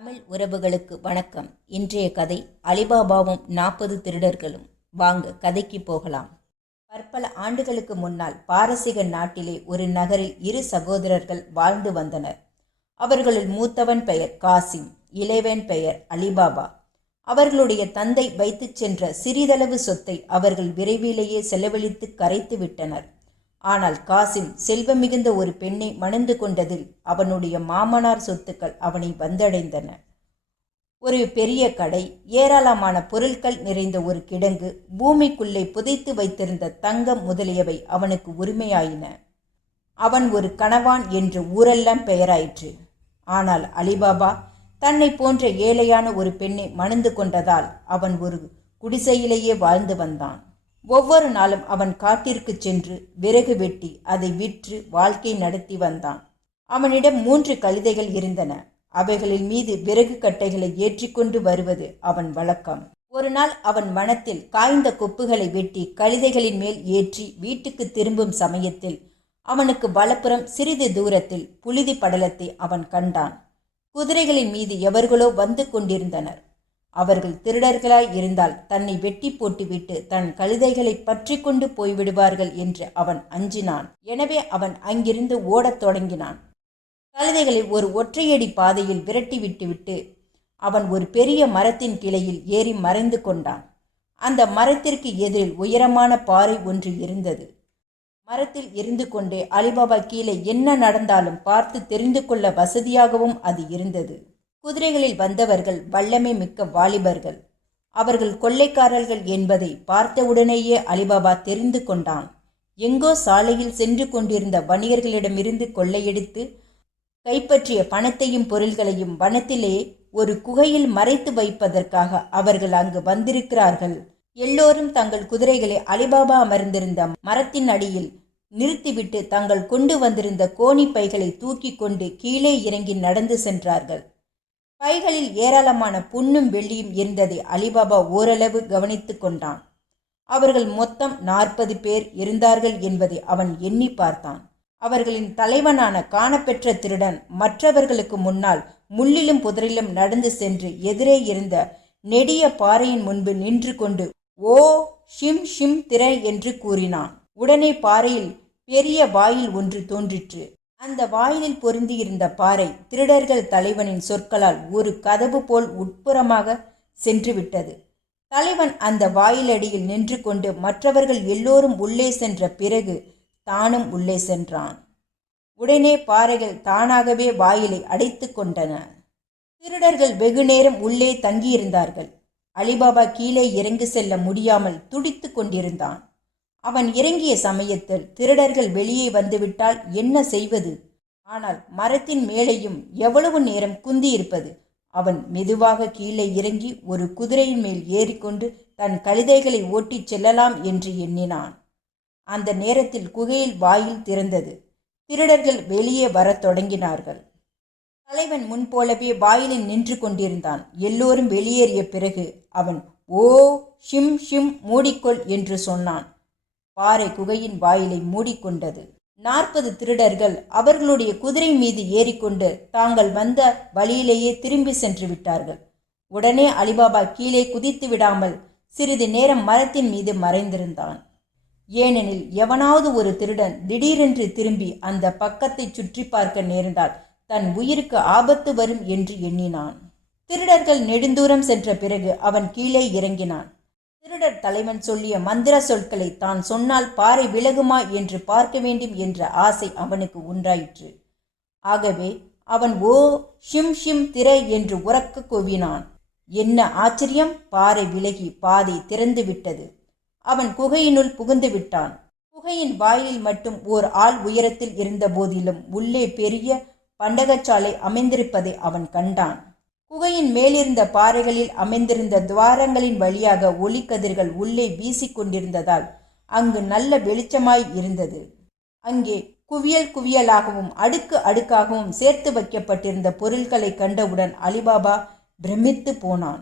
தமிழ் உறவுகளுக்கு வணக்கம். இன்றைய கதை அலிபாபாவும் 40 திருடர்களும். வாங்க கதைக்கு போகலாம். பற்பல ஆண்டுகளுக்கு முன்னால் பாரசீக நாட்டிலே ஒரு நகரில் 2 சகோதரர்கள் வாழ்ந்து வந்தனர். அவர்களுள் மூத்தவன் பெயர் காசிம், இளையவன் பெயர் அலிபாபா. அவர்களுடைய தந்தை வைத்துச் சென்ற சிறிதளவு சொத்தை அவர்கள் விரைவிலேயே செலவழித்து கரைத்து விட்டனர். ஆனால் காசிம் செல்வம் மிகுந்த ஒரு பெண்ணை மணந்து கொண்டதில் அவனுடைய மாமனார் சொத்துக்கள் அவனை வந்தடைந்தன. ஒரு பெரிய கடை, ஏராளமான பொருட்கள் நிறைந்த ஒரு கிடங்கு, பூமிக்குள்ளே புதைத்து வைத்திருந்த தங்கம் முதலியவை அவனுக்கு உரிமையாயின. அவன் ஒரு கணவான் என்று ஊரெல்லாம் பெயராயிற்று. ஆனால் அலிபாபா தன்னை போன்ற ஏழையான ஒரு பெண்ணை மணந்து கொண்டதால் அவன் ஒரு குடிசையிலேயே வாழ்ந்து வந்தான். ஒவ்வொரு நாளும் அவன் காட்டிற்கு சென்று விறகு வெட்டி அதை விற்று வாழ்க்கை நடத்தி வந்தான். அவனிடம் 3 கழுதைகள் இருந்தன. அவைகளின் மீது விறகு கட்டைகளை ஏற்றிக்கொண்டு வருவது அவன் வழக்கம். ஒரு நாள் அவன் வனத்தில் காய்ந்த கொப்புகளை வெட்டி கழுதைகளின் மேல் ஏற்றி வீட்டுக்கு திரும்பும் சமயத்தில் அவனுக்கு வலப்புறம் சிறிது தூரத்தில் புழுதி படலத்தை அவன் கண்டான். குதிரைகளின் மீது எவர்களோ வந்து கொண்டிருந்தனர். அவர்கள் திருடர்களாய் இருந்தால் தன்னை வெட்டி போட்டுவிட்டு தன் கழுதைகளை பற்றி கொண்டு போய்விடுவார்கள் என்று அவன் அஞ்சினான். எனவே அவன் அங்கிருந்து ஓடத் தொடங்கினான். கழுதைகளை ஒரு ஒற்றையடி பாதையில் விரட்டி விட்டுவிட்டு அவன் ஒரு பெரிய மரத்தின் கிளையில் ஏறி மறைந்து கொண்டான். அந்த மரத்திற்கு எதிரில் உயரமான பாறை ஒன்று இருந்தது. மரத்தில் இருந்து கொண்டே அலிபாபா கீழே என்ன நடந்தாலும் பார்த்து தெரிந்து கொள்ள வசதியாகவும் அது இருந்தது. குதிரைகளில் வந்தவர்கள் வல்லமை மிக்க வாலிபர்கள். அவர்கள் கொள்ளைக்காரர்கள் என்பதை பார்த்தவுடனேயே அலிபாபா தெரிந்து கொண்டான். எங்கோ சாலையில் சென்று கொண்டிருந்த வணிகர்களிடமிருந்து கொள்ளையடித்து கைப்பற்றிய பணத்தையும் பொருள்களையும் வனத்திலே ஒரு குகையில் மறைத்து வைப்பதற்காக அவர்கள் அங்கு வந்திருக்கிறார்கள். எல்லோரும் தங்கள் குதிரைகளை அலிபாபா அமர்ந்திருந்த மரத்தின் அடியில் நிறுத்திவிட்டு தங்கள் கொண்டு வந்திருந்த கோணி பைகளை தூக்கி கொண்டு கீழே இறங்கி நடந்து சென்றார்கள். பைகளில் ஏராளமான பொன்னும் வெள்ளியும் இருந்ததை அலிபாபா ஓரளவு கவனித்து கொண்டான். அவர்கள் மொத்தம் 40 பேர் இருந்தார்கள் என்பதை அவன் எண்ணி பார்த்தான். அவர்களின் தலைவனான காணப்பெற்ற திருடன் மற்றவர்களுக்கு முன்னால் முள்ளிலும் புதரிலும் நடந்து சென்று எதிரே இருந்த நெடிய பாறையின் முன்பு நின்று கொண்டு ஓ ஷிம் ஷிம் திரை என்று கூறினான். உடனே பாறையில் பெரிய வாயில் ஒன்று தோன்றிற்று. அந்த வாயிலில் பொருந்தியிருந்த பாறை திருடர்கள் தலைவனின் சொற்களால் ஒரு கதவு போல் உட்புறமாக சென்று விட்டது. தலைவன் அந்த வாயிலடியில் நின்று கொண்டு மற்றவர்கள் எல்லோரும் உள்ளே சென்ற பிறகு தானும் உள்ளே சென்றான். உடனே பாறைகள் தானாகவே வாயிலை அடைத்து கொண்டன. திருடர்கள் வெகு நேரம் உள்ளே தங்கியிருந்தார்கள். அலிபாபா கீழே இறங்கி செல்ல முடியாமல் துடித்து கொண்டிருந்தான். அவன் இறங்கிய சமயத்தில் திருடர்கள் வெளியே வந்துவிட்டால் என்ன செய்வது? ஆனால் மரத்தின் மேலேயும் எவ்வளவு நேரம் குந்தியிருப்பது? அவன் மெதுவாக கீழே இறங்கி ஒரு குதிரையின் மேல் ஏறிக்கொண்டு தன் கழுதைகளை ஓட்டிச் செல்லலாம் என்று எண்ணினான். அந்த நேரத்தில் குகையில் வாயில் திறந்தது. திருடர்கள் வெளியே வரத் தொடங்கினார்கள். தலைவன் முன்போலவே வாயிலில் நின்று கொண்டிருந்தான். எல்லோரும் வெளியேறிய பிறகு அவன் ஓ ஷிம் ஷிம் மூடிக்கொள் என்று சொன்னான். பாறை குகையின் வாயிலை மூடிக்கொண்டது. 40 திருடர்கள் அவர்களுடைய குதிரை மீது ஏறிக்கொண்டு தாங்கள் வந்த வழியிலேயே திரும்பி சென்று விட்டார்கள். உடனே அலிபாபா கீழே குதித்து விடாமல் சிறிது நேரம் மரத்தின் மீது மறைந்திருந்தான். ஏனெனில் எவனாவது ஒரு திருடன் திடீரென்று திரும்பி அந்த பக்கத்தை சுற்றி பார்க்க நேர்ந்தால் தன் உயிருக்கு ஆபத்து வரும் என்று எண்ணினான். திருடர்கள் நெடுந்தூரம் சென்ற பிறகு அவன் கீழே இறங்கினான். திருடர் தலைவன் சொல்லிய மந்திர சொற்களை தான் சொன்னால் பாறை விலகுமா என்று பார்க்க வேண்டும் என்ற ஆசை அவனுக்கு உண்டாயிற்று. ஆகவே அவன் ஓ ஷிம் ஷிம் திரை என்று உரக்க கூவினான். என்ன ஆச்சரியம்! பாறை விலகி பாதை திறந்து விட்டது. அவன் குகையினுள் புகுந்து விட்டான். குகையின் வாயிலில் மட்டும் ஓர் ஆள் உயரத்தில் இருந்த போதிலும் உள்ளே பெரிய பண்டகச்சாலை அமைந்திருப்பதை அவன் கண்டான். குகையின் மேலிருந்த பாறைகளில் அமைந்திருந்த துவாரங்களின் வழியாக ஒளிக்கதிர்கள் உள்ளே வீசிக்கொண்டிருந்ததால் அங்கு நல்ல வெளிச்சமாய் இருந்தது. அங்கே குவியல் குவியலாகவும் அடுக்கு அடுக்காகவும் சேர்த்து வைக்கப்பட்டிருந்த பொருட்களை கண்டவுடன் அலிபாபா பிரமித்து போனான்.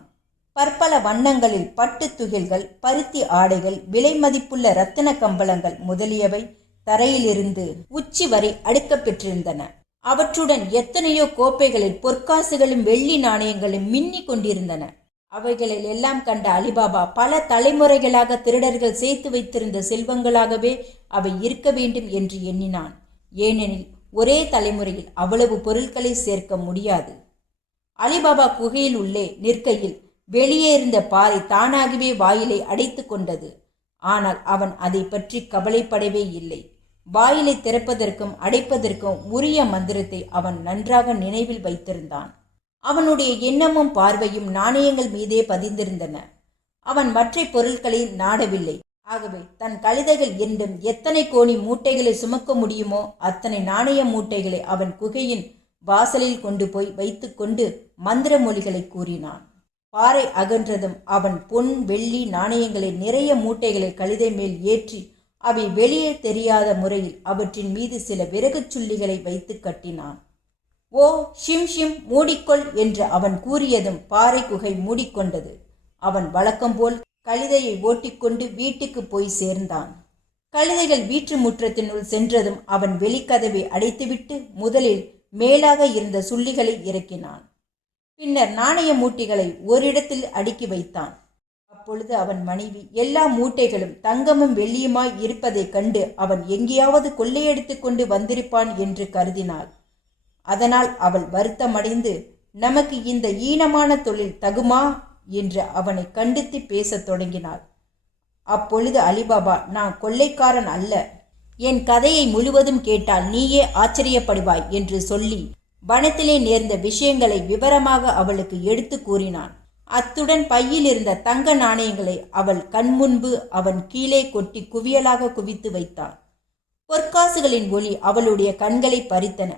பற்பல வண்ணங்களில் பட்டு துகில்கள், பருத்தி ஆடைகள், விலை மதிப்புள்ள இரத்தின கம்பளங்கள் முதலியவை தரையிலிருந்து உச்சி வரை அடுக்கப்பெற்றிருந்தன. அவற்றுடன் எத்தனையோ கோப்பைகளில் பொற்காசுகளும் வெள்ளி நாணயங்களும் மின்னி கொண்டிருந்தன. அவைகளில் எல்லாம் கண்ட அலிபாபா பல தலைமுறைகளாக திருடர்கள் சேர்த்து வைத்திருந்த செல்வங்களாகவே அவை இருக்க வேண்டும் என்று எண்ணினான். ஏனெனில் ஒரே தலைமுறையில் அவ்வளவு பொருட்களை சேர்க்க முடியாது. அலிபாபா குகையில் உள்ளே நிற்கையில் வெளியே இருந்த பாறை தானாகவே வாயிலை அடைத்து கொண்டது. ஆனால் அவன் அதை பற்றி கவலைப்படவே இல்லை. வாயிலை திறப்பதற்கும் அடைப்பதற்கும் உரிய மந்திரத்தை அவன் நன்றாக நினைவில் வைத்திருந்தான். அவனுடைய எண்ணமும் பார்வையும் நாணயங்கள் மீதே பதிந்திருந்தன. அவன் மற்ற பொருட்களை நாடவில்லை. ஆகவே தன் கழுதைகள் இரண்டும் எத்தனை கோணி மூட்டைகளை சுமக்க முடியுமோ அத்தனை நாணய மூட்டைகளை அவன் குகையின் வாசலில் கொண்டு போய் வைத்துக்கொண்டு மந்திர மொழிகளை கூறினான். பாறை அகன்றதும் அவன் பொன் வெள்ளி நாணயங்களை நிறைய மூட்டைகளை கழுதை மேல் ஏற்றி அவை வெளியே தெரியாத முறையில் அவற்றின் மீது சில விறகுச் சுள்ளிகளை வைத்து கட்டினான். ஓ ஷிம் ஷிம் மூடிக்கொள் என்று அவன் கூறியதும் பாறை குகை மூடிக்கொண்டது. அவன் வழக்கம்போல் கழுதையை ஓட்டிக்கொண்டு வீட்டுக்கு போய் சேர்ந்தான். கழுதைகள் வீட்டு முற்றத்தினுள் சென்றதும் அவன் வெளிக்கதவை அடைத்துவிட்டு முதலில் மேலாக இருந்த சுள்ளிகளை இறக்கினான். பின்னர் நாணய மூட்டைகளை ஓரிடத்தில் அடுக்கி வைத்தான். அப்பொழுது அவன் மனைவி எல்லா மூட்டைகளும் தங்கமும் வெள்ளியுமாய் இருப்பதைக் கண்டு அவன் எங்கேயாவது கொள்ளையடித்து கொண்டு வந்திருப்பான் என்று கருதினாள். அதனால் அவள் வருத்தமடைந்து, நமக்கு இந்த ஈனமான தொழில் தகுமா என்று அவனை கண்டித்து பேசத் தொடங்கினாள். அப்பொழுது அலிபாபா, நான் கொள்ளைக்காரன் அல்ல, என் கதையை முழுவதும் கேட்டால் நீயே ஆச்சரியப்படுவாய் என்று சொல்லி வனத்திலே நேர்ந்த விஷயங்களை விவரமாக அவளுக்கு எடுத்து கூறினான். அத்துடன் பையில் இருந்த தங்க நாணயங்களை அவள் கண்முன்பு அவன் கீழே கொட்டி குவியலாக குவித்து வைத்தான். பொற்காசுகளின் ஒளி அவளுடைய கண்களை பறித்தன.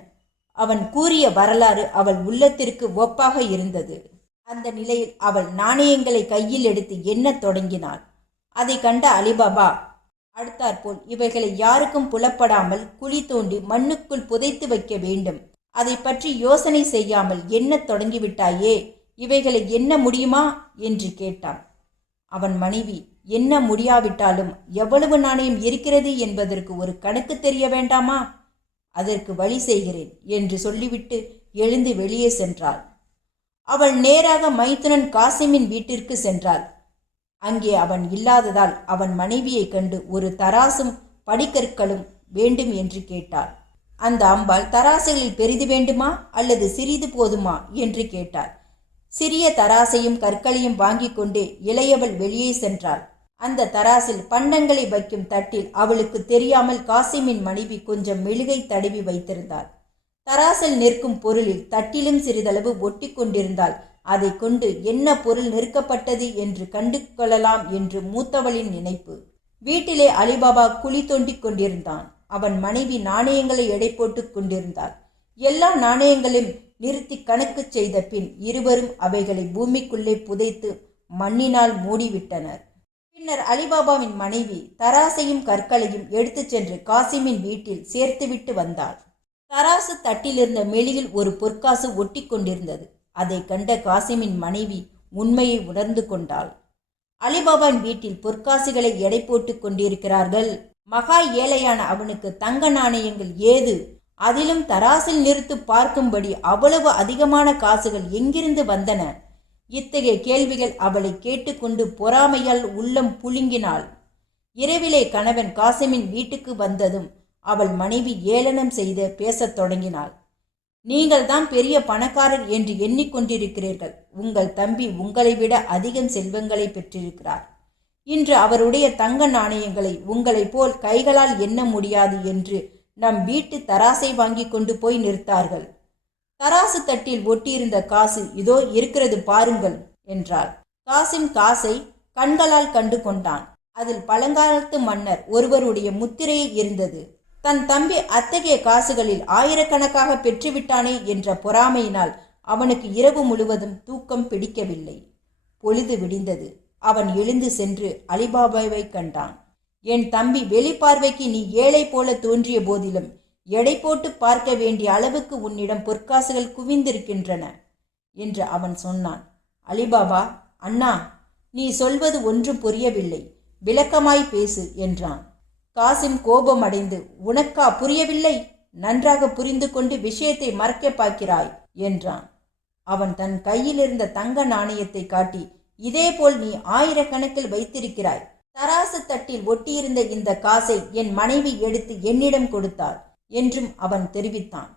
அவன் கூறிய வரலாறு அவள் உள்ளத்திற்கு ஒப்பாக இருந்தது. அந்த நிலையில் அவள் நாணயங்களை கையில் எடுத்து எண்ணத் தொடங்கினாள். அதை கண்ட அலிபாபா அடுத்தாற்போல் இவைகளை யாருக்கும் புலப்படாமல் குழி தோண்டி மண்ணுக்குள் புதைத்து வைக்க வேண்டும். அதை பற்றி யோசனை செய்யாமல் எண்ணத் தொடங்கிவிட்டாயே, இவைகளை எண்ண முடியுமா என்று கேட்டான். அவன் மனைவி, எண்ண முடியாவிட்டாலும் எவ்வளவு நாணயம் இருக்கிறது என்பதற்கு ஒரு கணக்கு தெரிய வேண்டாமா? அதற்கு வழி செய்கிறேன் என்று சொல்லிவிட்டு எழுந்து வெளியே சென்றாள். அவள் நேராக மைத்துனன் காசிமின் வீட்டிற்கு சென்றாள். அங்கே அவன் இல்லாததால் அவன் மனைவியை கண்டு ஒரு தராசும் படிக்கற்களும் வேண்டும் என்று கேட்டாள். அந்த அம்பாள், தராசுகளில் பெரிது வேண்டுமா அல்லது சிறிது போதுமா என்று கேட்டாள். சிறிய தராசையும் கற்களையும் வாங்கி கொண்டே இளையவள் வெளியே சென்றாள். அந்த தராசில் பண்டங்களை வைக்கும் தட்டில் அவளுக்கு தெரியாமல் காசிமின் மனைவி கொஞ்சம் மெழுகை தடவி வைத்திருந்தாள். தராசில் நிற்கும் பொருளில் தட்டிலும் சிறிதளவு ஒட்டி கொண்டிருந்தால் அதை கொண்டு என்ன பொருள் நிற்கப்பட்டது என்று கண்டு கொள்ளலாம் என்று மூத்தவளின் நினைப்பு. வீட்டிலே அலிபாபா குழி தோண்டிக் கொண்டிருந்தான். அவன் மனைவி நாணயங்களை எடை போட்டு கொண்டிருந்தாள். எல்லா நாணயங்களையும் நிறுத்தி கணக்கு செய்த பின் இருவரும் அவைகளை பூமிக்குள்ளே புதைத்து மண்ணினால் மூடிவிட்டனர். பின்னர் அலிபாபாவின் மனைவி தராசையும் கற்களையும் எடுத்துச் சென்று காசிமின் வீட்டில் சேர்த்துவிட்டு வந்தாள். தராசு தட்டிலிருந்த மெளியில் ஒரு பொற்காசு ஒட்டி கொண்டிருந்தது. அதை கண்ட காசிமின் மனைவி உண்மையை உணர்ந்து கொண்டாள். அலிபாபாவின் வீட்டில் பொற்காசுகளை எடை போட்டு கொண்டிருக்கிறார்கள். மகா ஏழையான அவனுக்கு தங்க நாணயங்கள் ஏது? அதிலும் தராசில் நிறுத்து பார்க்கும்படி அவ்வளவு அதிகமான காசுகள் எங்கிருந்து வந்தன? இத்தகைய கேள்விகள் அவளை கேட்டுக்கொண்டு பொறாமையால் உள்ளம் புழுங்கினாள். இரவிலே கணவன் காசிமின் வீட்டுக்கு வந்ததும் அவள் மனைவி ஏளனம் செய்து பேசத் தொடங்கினாள். நீங்கள் தான் பெரிய பணக்காரர் என்று எண்ணிக்கொண்டிருக்கிறீர்கள். உங்கள் தம்பி உங்களை விட அதிகம் செல்வங்களை பெற்றிருக்கிறார். இன்று அவருடைய தங்க நாணயங்களை உங்களைப் போல் கைகளால் எண்ண முடியாது என்று நம் வீட்டு தராசை வாங்கி கொண்டு போய் நிறுத்தார்கள். தராசு தட்டில் ஒட்டியிருந்த காசு இதோ இருக்கிறது பாருங்கள் என்றாள். காசிம் காசை கண்களால் கண்டு கொண்டான். அதில் பழங்காலத்து மன்னர் ஒருவருடைய முத்திரையை இருந்தது. தன் தம்பி அத்தகைய காசுகளில் ஆயிரக்கணக்காக பெற்றுவிட்டானே என்ற பொறாமையினால் அவனுக்கு இரவு முழுவதும் தூக்கம் பிடிக்கவில்லை. பொழுது விடிந்தது. அவன் எழுந்து சென்று அலிபாபாவை கண்டான். என் தம்பி வெளிப்பார்வைக்கு நீ ஏழை போல தோன்றிய போதிலும் எடை போட்டு பார்க்க வேண்டிய அளவுக்கு உன்னிடம் பொற்காசுகள் குவிந்திருக்கின்றன என்று அவன் சொன்னான். அலிபாபா, அண்ணா, நீ சொல்வது ஒன்றும் புரியவில்லை, விளக்கமாய் பேசு என்றான். காசிம் கோபமடைந்து, உனக்கா புரியவில்லை? நன்றாக புரிந்து கொண்டு விஷயத்தை மறைக்க பார்க்கிறாய் என்றான். அவன் தன் கையில் இருந்த தங்க நாணயத்தை காட்டி, இதேபோல் நீ ஆயிரக்கணக்கில் வைத்திருக்கிறாய். தராசு தட்டில் ஒட்டியிருந்த இந்த காசை என் மனைவி எடுத்து என்னிடம் கொடுத்தாள் என்றும் அவன் தெரிவித்தான்.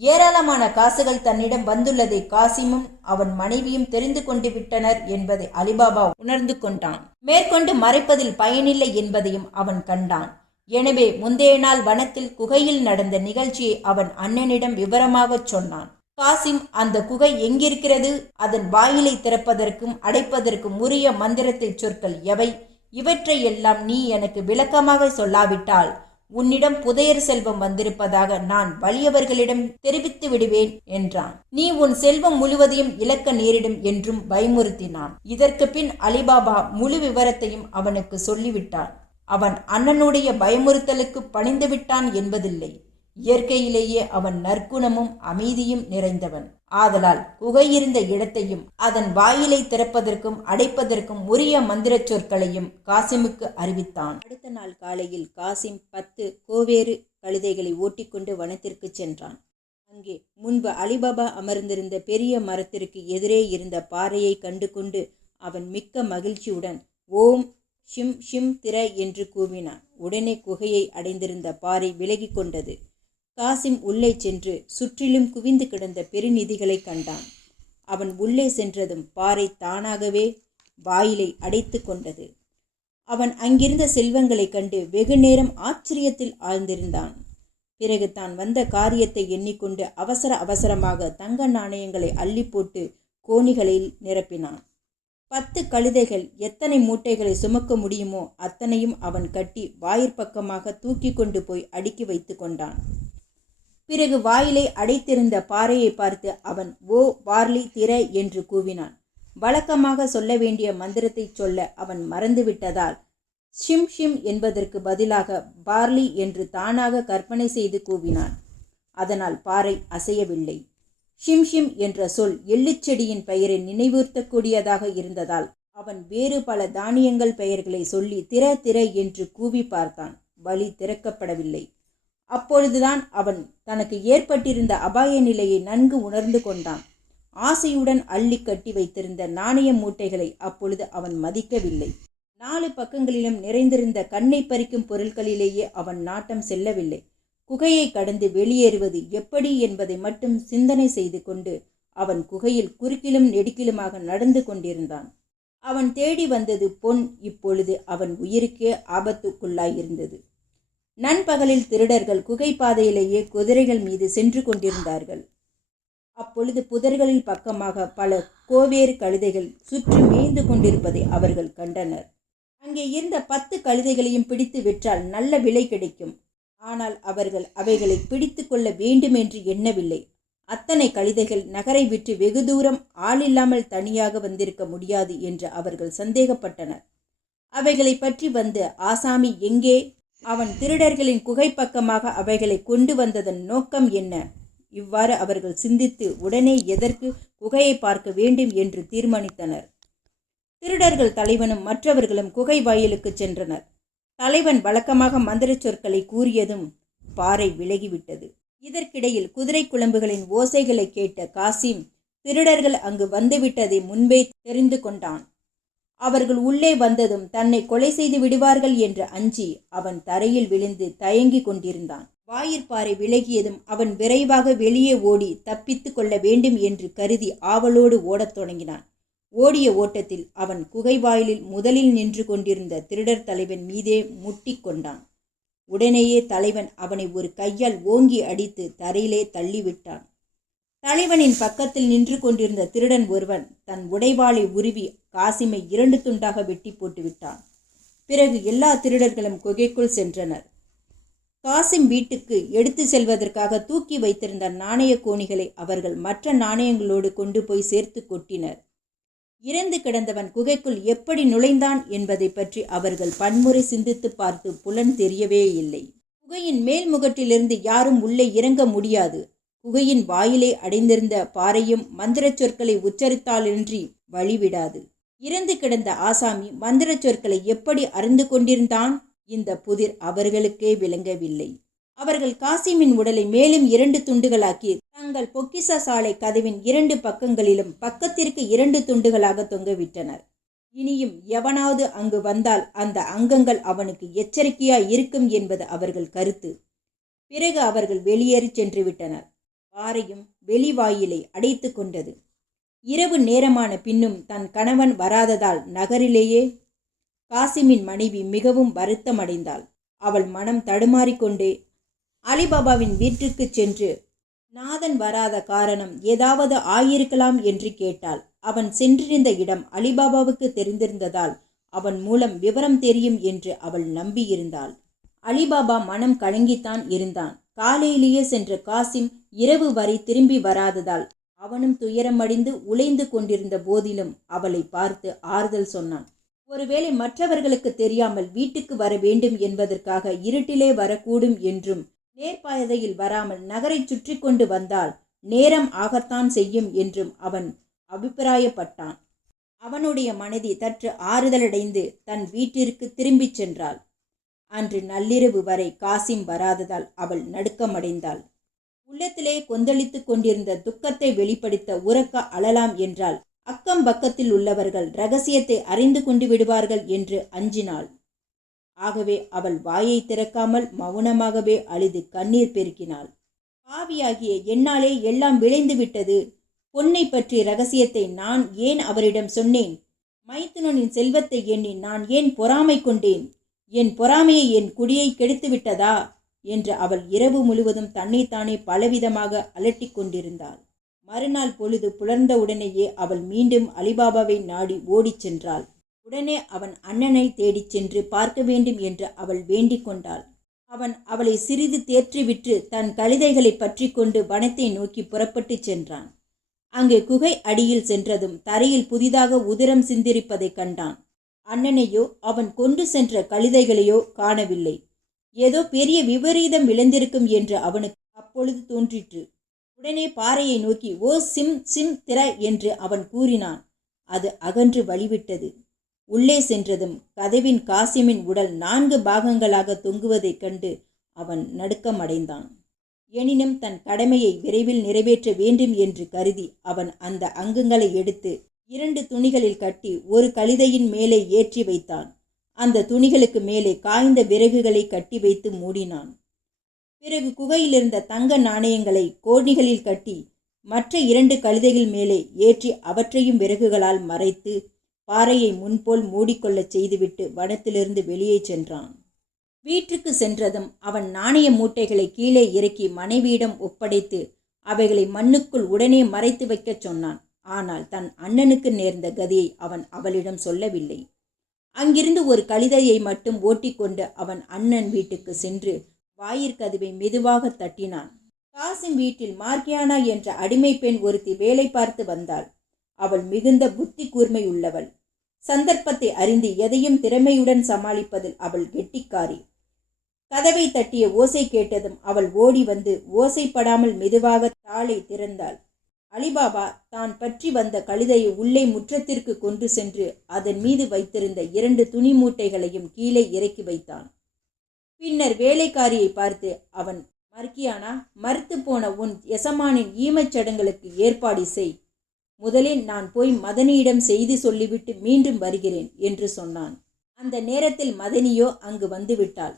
ஏராளமான காசுகள் தன்னிடம் வந்துள்ளதை காசிமும் அவன் மனைவியும் தெரிந்து கொண்டு விட்டனர் என்பதை அலிபாபா உணர்ந்து கொண்டான். மேற்கொண்டு மறைப்பதில் பயனில்லை என்பதையும் அவன் கண்டான். எனவே முந்தைய நாள் வனத்தில் குகையில் நடந்த நிகழ்ச்சியை அவன் அண்ணனிடம் விவரமாகச் சொன்னான். காசிம், அந்த குகை எங்கிருக்கிறது, அதன் வாயிலை திறப்பதற்கும் அடைப்பதற்கும் உரிய மந்திரத்தை சொற்கள் எவை, இவற்றையெல்லாம் நீ எனக்கு விளக்கமாக சொல்லாவிட்டால் உன்னிடம் புதையர் செல்வம் வந்திருப்பதாக நான் வலியவர்களிடம் தெரிவித்து விடுவேன் என்றான். நீ உன் செல்வம் முழுவதையும் இழக்க நேரிடும் என்றும் பயமுறுத்தினான். இதற்கு பின் அலிபாபா முழு விவரத்தையும் அவனுக்கு சொல்லிவிட்டான். அவன் அண்ணனுடைய பயமுறுத்தலுக்கு பணிந்து விட்டான் என்பதில்லை. இயற்கையிலேயே அவன் நற்குணமும் அமைதியும் நிறைந்தவன். ஆதலால் குகையிருந்த இடத்தையும் அதன் வாயிலை திறப்பதற்கும் அடைப்பதற்கும் உரிய மந்திர சொற்களையும் காசிமுக்கு அறிவித்தான். அடுத்த நாள் காலையில் காசிம் 10 கோவேறு கழுதைகளை ஓட்டிக்கொண்டு வனத்திற்கு சென்றான். அங்கே முன்பு அலிபாபா அமர்ந்திருந்த பெரிய மரத்திற்கு எதிரே இருந்த பாறையை கண்டு கொண்டு அவன் மிக்க மகிழ்ச்சியுடன் ஓம் ஷிம் ஷிம் திற என்று கூவினான். உடனே குகையை அடைந்திருந்த பாறை விலகி கொண்டது. காசிம் உள்ளே சென்று சுற்றிலும் குவிந்து கிடந்த பெருநிதிகளை கண்டான். அவன் உள்ளே சென்றதும் பாறை தானாகவே வாயிலை அடைத்து கொண்டது. அவன் அங்கிருந்த செல்வங்களை கண்டு வெகு நேரம் ஆச்சரியத்தில் ஆழ்ந்திருந்தான். பிறகு தான் வந்த காரியத்தை எண்ணிக்கொண்டு அவசரமாக தங்க நாணயங்களை அள்ளி போட்டு கோணிகளில் நிரப்பினான். 10 கழுதைகள் எத்தனை மூட்டைகளை சுமக்க முடியுமோ அத்தனையும் அவன் கட்டி வாயிற்பக்கமாக தூக்கி கொண்டு போய் அடுக்கி வைத்து கொண்டான். பிறகு வாயிலை அடைத்திருந்த பாறையை பார்த்து அவன் ஓ பார்லி திற என்று கூவினான். வழக்கமாக சொல்ல வேண்டிய மந்திரத்தை சொல்ல அவன் மறந்துவிட்டதால் ஷிம் ஷிம் என்பதற்கு பதிலாக பார்லி என்று தானாக கற்பனை செய்து கூவினான். அதனால் பாறை அசையவில்லை. ஷிம் ஷிம் என்ற சொல் எள்ளுச்செடியின் பெயரை நினைவூர்த்தக்கூடியதாக இருந்ததால் அவன் வேறு பல தானியங்கள் பெயர்களை சொல்லி திற திற என்று கூவி பார்த்தான். வழி திறக்கப்படவில்லை. அப்பொழுதுதான் அவன் தனக்கு ஏற்பட்டிருந்த அபாய நிலையை நன்கு உணர்ந்து கொண்டான். ஆசையுடன் அள்ளி கட்டி வைத்திருந்த நாணய மூட்டைகளை அப்பொழுது அவன் மதிக்கவில்லை. 4 பக்கங்களிலும் நிறைந்திருந்த கண்ணை பறிக்கும் பொருட்களிலேயே அவன் நாட்டம் செல்லவில்லை. குகையை கடந்து வெளியேறுவது எப்படி என்பதை மட்டும் சிந்தனை செய்து கொண்டு அவன் குகையில் குறுக்கிலும் நெடுக்கிலுமாக நடந்து கொண்டிருந்தான். அவன் தேடி வந்தது பொன் இப்பொழுது அவன் உயிருக்கே ஆபத்துக்குள்ளாயிருந்தது. நண்பகலில் திருடர்கள் குகை பாதையிலேயே குதிரைகள் மீது சென்று கொண்டிருந்தார்கள். அப்பொழுது புதர்களில் பக்கமாக பல கோவேறு கழுதைகள் சுற்றி மேய்ந்து கொண்டிருப்பதை அவர்கள் கண்டனர். அங்கே இருந்த 10 கழுதைகளையும் பிடித்து விற்றால் நல்ல விலை கிடைக்கும். ஆனால் அவர்கள் அவைகளை பிடித்து கொள்ள வேண்டுமென்று எண்ணவில்லை. அத்தனை கழுதைகள் நகரை விட்டு வெகு தூரம் ஆளில்லாமல் தனியாக வந்திருக்க முடியாது என்று அவர்கள் சந்தேகப்பட்டனர். அவைகளை பற்றி வந்து ஆசாமி எங்கே? அவன் திருடர்களின் குகை பக்கமாக அவைகளை கொண்டு வந்ததன் நோக்கம் என்ன? இவ்வாறு அவர்கள் சிந்தித்து உடனே எதற்கு குகையை பார்க்க வேண்டும் என்று தீர்மானித்தனர். திருடர்கள் தலைவனும் மற்றவர்களும் குகை வாயிலுக்கு சென்றனர். தலைவன் வழக்கமாக மந்திர சொற்களை கூறியதும் பாறை விலகிவிட்டது. இதற்கிடையில் குதிரை குளம்புகளின் ஓசைகளை கேட்ட காசிம் திருடர்கள் அங்கு வந்துவிட்டதை முன்பே தெரிந்து கொண்டான். அவர்கள் உள்ளே வந்ததும் தன்னை கொலை செய்து விடுவார்கள் என்று அஞ்சி அவன் தரையில் விழுந்து தயங்கி கொண்டிருந்தான். வாயிற்பாறை விலகியதும் அவன் விரைவாக வெளியே ஓடி தப்பித்து கொள்ள வேண்டும் என்று கருதி ஆவலோடு ஓடத் தொடங்கினான். ஓடிய ஓட்டத்தில் அவன் குகை வாயிலில் முதலில் நின்று கொண்டிருந்த திருடர் தலைவன் மீதே முட்டி கொண்டான். உடனேயே தலைவன் அவனை ஒரு கையால் ஓங்கி அடித்து தரையிலே தள்ளிவிட்டான். தலைவனின் பக்கத்தில் நின்று கொண்டிருந்த திருடன் ஒருவன் தன் உடைவாளை உருவி காசிமை 2 துண்டாக வெட்டி போட்டு விட்டான். பிறகு எல்லா திருடர்களும் குகைக்குள் சென்றனர். காசிம் வீட்டுக்கு எடுத்து செல்வதற்காக தூக்கி வைத்திருந்த நாணய கோணிகளை அவர்கள் மற்ற நாணயங்களோடு கொண்டு போய் சேர்த்து கொட்டினர். இறந்து கிடந்தவன் குகைக்குள் எப்படி நுழைந்தான் என்பதை பற்றி அவர்கள் பன்முறை சிந்தித்து பார்த்து புலன் தெரியவே இல்லை. குகையின் மேல் முகட்டிலிருந்து யாரும் உள்ளே இறங்க முடியாது. குகையின் வாயிலை அடைந்திருந்த பாறையும் மந்திர சொற்களை உச்சரித்தாலின்றி வழிவிடாது. இறந்து கிடந்த ஆசாமி மந்திர சொற்களை எப்படி அறிந்து கொண்டிருந்தான்? இந்த புதிர் அவர்களுக்கே விளங்கவில்லை. அவர்கள் காசிமின் உடலை மேலும் 2 துண்டுகளாக்கி தங்கள் பொக்கிஷ சாலை கதவின் 2 பக்கங்களிலும் பக்கத்திற்கு 2 துண்டுகளாக தொங்கவிட்டனர். இனியும் எவனாவது அங்கு வந்தால் அந்த அங்கங்கள் அவனுக்கு எச்சரிக்கையாய் இருக்கும் என்பது அவர்கள் கருத்து. பிறகு அவர்கள் வெளியேறி சென்று விட்டனர். பாறையும் வெளிவாயிலை அடைத்து கொண்டது. இரவு நேரமான பின்னும் தன் கணவன் வராததால் நகரிலேயே காசிமின் மனைவி மிகவும் வருத்தமடைந்தாள். அவள் மனம் தடுமாறிக்கொண்டே அலிபாபாவின் வீட்டிற்கு சென்று நாதன் வராத காரணம் ஏதாவது ஆயிருக்கலாம் என்று கேட்டாள். அவன் சென்றிருந்த இடம் அலிபாபாவுக்கு தெரிந்திருந்ததால் அவன் மூலம் விவரம் தெரியும் என்று அவள் நம்பியிருந்தாள். அலிபாபா மனம் கலங்கித்தான் இருந்தான். காலையிலேயே சென்ற காசிம் இரவு வரை திரும்பி வராததால் அவனும் துயரமடைந்து உழைந்து கொண்டிருந்த போதிலும் அவளை பார்த்து ஆறுதல் சொன்னான். ஒருவேளை மற்றவர்களுக்கு தெரியாமல் வீட்டுக்கு வர வேண்டும் என்பதற்காக இருட்டிலே வரக்கூடும் என்றும், நேர்பாதையில் வராமல் நகரை சுற்றி கொண்டு வந்தால் நேரம் ஆகத்தான் செய்யும் என்றும் அவன் அபிப்பிராயப்பட்டான். அவனுடைய மனதி சற்று ஆறுதலடைந்து தன் வீட்டிற்கு திரும்பிச் சென்றாள். அன்று நள்ளிரவு வரை காசிம் வராததால் அவள் நடுக்கமடைந்தாள். உள்ளத்திலே கொந்தளித்து கொண்டிருந்த துக்கத்தை வெளிப்படுத்த உரக்க அழலாம் என்றால் அக்கம் பக்கத்தில் உள்ளவர்கள் இரகசியத்தை அறிந்து கொண்டு விடுவார்கள் என்று அஞ்சினாள். ஆகவே அவள் வாயை திறக்காமல் மௌனமாகவே அழுது கண்ணீர் பெருக்கினாள். பாவியாகிய என்னாலே எல்லாம் விளைந்து விட்டது. பொன்னை பற்றிய இரகசியத்தை நான் ஏன் அவரிடம் சொன்னேன்? மைத்துனனின் செல்வத்தை எண்ணி நான் ஏன் பொறாமை கொண்டேன்? என் பொறாமையை என் குடியை கெடுத்து விட்டதா என்று அவள் இரவு முழுவதும் தன்னைத்தானே பலவிதமாக அலட்டி கொண்டிருந்தாள். மறுநாள் பொழுது புலர்ந்தவுடனேயே அவள் மீண்டும் அலிபாபாவை நாடி ஓடிச் சென்றாள். உடனே அவன் அண்ணனை தேடிச் சென்று பார்க்க வேண்டும் என்று அவள் வேண்டிக் கொண்டாள். அவன் அவளை சிறிது தேற்றிவிட்டு தன் கழுதைகளை பற்றி கொண்டு வனத்தை நோக்கி புறப்பட்டுச் சென்றான். அங்கே குகை அடியில் சென்றதும் தரையில் புதிதாக உதிரம் சிந்திரிப்பதைக் கண்டான். அண்ணனையோ அவன் கொண்டு சென்ற கழுதைகளையோ காணவில்லை. ஏதோ பெரிய விபரீதம் விளைந்திருக்கும் என்று அவனுக்கு அப்பொழுது தோன்றிற்று. உடனே பாறையை நோக்கி ஓ சிம் சிம் திற என்று அவன் கூறினான். அது அகன்று வழிவிட்டது. உள்ளே சென்றதும் கதவின் காசிமின் உடல் 4 பாகங்களாக தொங்குவதைக் கண்டு அவன் நடுக்கமடைந்தான். எனினும் தன் கடமையை விரைவில் நிறைவேற்ற வேண்டும் என்று கருதி அவன் அந்த அங்கங்களை எடுத்து 2 துணிகளில் கட்டி ஒரு கழுதையின் மேலே ஏற்றி வைத்தான். அந்த துணிகளுக்கு மேலே காய்ந்த விறகுகளை கட்டி வைத்து மூடினான். பிறகு குகையிலிருந்த தங்க நாணயங்களை கோணிகளில் கட்டி மற்ற 2 கழுதைகள் மேலே ஏற்றி அவற்றையும் விறகுகளால் மறைத்து பாறையை முன்போல் மூடிக்கொள்ளச் செய்துவிட்டு வனத்திலிருந்து வெளியே சென்றான். வீட்டுக்கு சென்றதும் அவன் நாணய மூட்டைகளை கீழே இறக்கி மனைவியிடம் ஒப்படைத்து அவைகளை மண்ணுக்குள் உடனே மறைத்து வைக்கச் சொன்னான். ஆனால் தன் அண்ணனுக்கு நேர்ந்த கதியை அவன் அவளிடம் சொல்லவில்லை. அங்கிருந்து ஒரு கழுதையை மட்டும் ஓட்டிக்கொண்டு அவன் அண்ணன் வீட்டுக்கு சென்று வாயிற்கதவை மெதுவாக தட்டினான். காசிம் வீட்டில் மார்கியானா என்ற அடிமை பெண் ஒருத்தி வேலை பார்த்து வந்தாள். அவள் மிகுந்த புத்தி கூர்மை உள்ளவள். சந்தர்ப்பத்தை அறிந்து எதையும் திறமையுடன் சமாளிப்பதில் அவள் கெட்டிக்காரி. கதவை தட்டிய ஓசை கேட்டதும் அவள் ஓடி வந்து ஓசைப்படாமல் மெதுவாக தாளை திறந்தாள். அலிபாபா தான் பற்றி வந்த கழுதையை உள்ளே முற்றத்திற்கு கொண்டு சென்று அதன் மீது வைத்திருந்த 2 துணி மூட்டைகளையும் கீழே இறக்கி வைத்தான். பின்னர் வேலைக்காரியை பார்த்து அவன், மர்கியானா, மறுத்து போன உன் எசமானின் ஈமச்சடங்களுக்கு ஏற்பாடு செய். முதலில் நான் போய் மதனியிடம் செய்தி சொல்லிவிட்டு மீண்டும் வருகிறேன் என்று சொன்னான். அந்த நேரத்தில் மதனியோ அங்கு வந்துவிட்டாள்.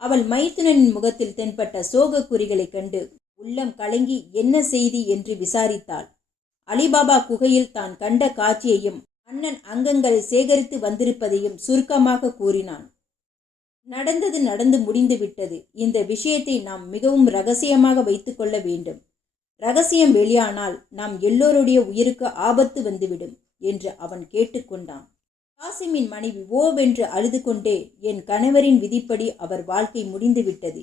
அவள் மைத்துனனின் முகத்தில் தென்பட்ட சோக குறிகளைக் கண்டு உள்ளம் கலங்கி என்ன செய்தி என்று விசாரித்தாள். அலிபாபா குகையில் தான் கண்ட காட்சியையும் அண்ணன் அங்கங்களை சேகரித்து வந்திருப்பதையும் சுருக்கமாக கூறினான். நடந்தது நடந்து முடிந்து விட்டது. இந்த விஷயத்தை நாம் மிகவும் ரகசியமாக வைத்து கொள்ள வேண்டும். ரகசியம் வெளியானால் நாம் எல்லோருடைய உயிருக்கு ஆபத்து வந்துவிடும் என்று அவன் கேட்டுக்கொண்டான். காசிமின் மனைவி ஓவென்று அழுது கொண்டே, என் கணவரின் விதிப்படி அவர் வாழ்க்கை முடிந்து விட்டது.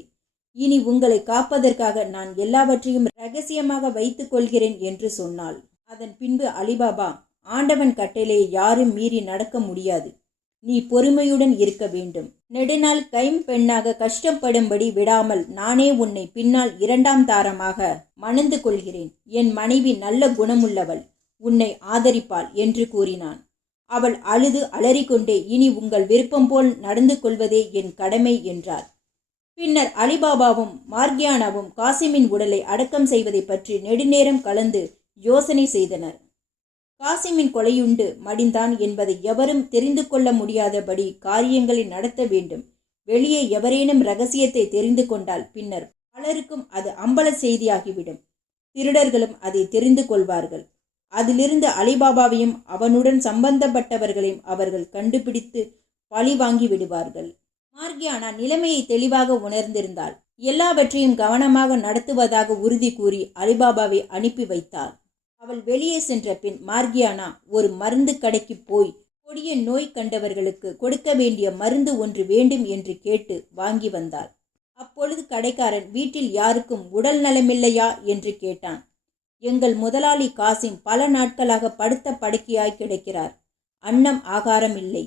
இனி உங்களை காப்பதற்காக நான் எல்லாவற்றையும் ரகசியமாக வைத்துக் கொள்கிறேன் என்று சொன்னாள். அதன் பின்பு அலிபாபா, ஆண்டவன் கட்டளையை யாரும் மீறி நடக்க முடியாது. நீ பொறுமையுடன் இருக்க வேண்டும். நெடுநாள் கைம்பெண்ணாக கஷ்டப்படும்படி விடாமல் நானே உன்னை பின்னால் 2ஆம் தாரமாக மணந்து கொள்கிறேன். என் மனைவி நல்ல குணமுள்ளவள், உன்னை ஆதரிப்பாள் என்று கூறினான். அவள் அழுது அலறிக்கொண்டே, இனி உங்கள் விருப்பம் போல் நடந்து கொள்வதே என் கடமை என்றாள். பின்னர் அலிபாபாவும் மார்கியானாவும் காசிமின் உடலை அடக்கம் செய்வதை பற்றி நெடுநேரம் கலந்து யோசனை செய்தனர். காசிமின் கொலையுண்டு மடிந்தான் என்பதை எவரும் தெரிந்து கொள்ள முடியாதபடி காரியங்களை நடத்த வேண்டும். வெளியே எவரேனும் இரகசியத்தை தெரிந்து கொண்டால் பின்னர் பலருக்கும் அது அம்பல செய்தியாகிவிடும். திருடர்களும் அதை தெரிந்து கொள்வார்கள். அதிலிருந்து அலிபாபாவையும் அவனுடன் சம்பந்தப்பட்டவர்களையும் அவர்கள் கண்டுபிடித்து பழி வாங்கி விடுவார்கள். மார்கியானா நிலைமையை தெளிவாக உணர்ந்திருந்தாள். எல்லாவற்றையும் கவனமாக நடத்துவதாக உறுதி கூறி அலிபாபாவை அனுப்பி வைத்தாள். அவள் வெளியே சென்ற பின் மார்கியானா ஒரு மருந்து கடைக்கு போய் கொடிய நோய் கண்டவர்களுக்கு கொடுக்க வேண்டிய மருந்து ஒன்று வேண்டும் என்று கேட்டு வாங்கி வந்தாள். அப்பொழுது கடைக்காரன் வீட்டில் யாருக்கும் உடல் நலமில்லையா என்று கேட்டான். எங்கள் முதலாளி காசிம் பல நாட்களாக படுத்த படுக்கையாய் கிடக்கிறார். அன்னம் ஆகாரம் இல்லை,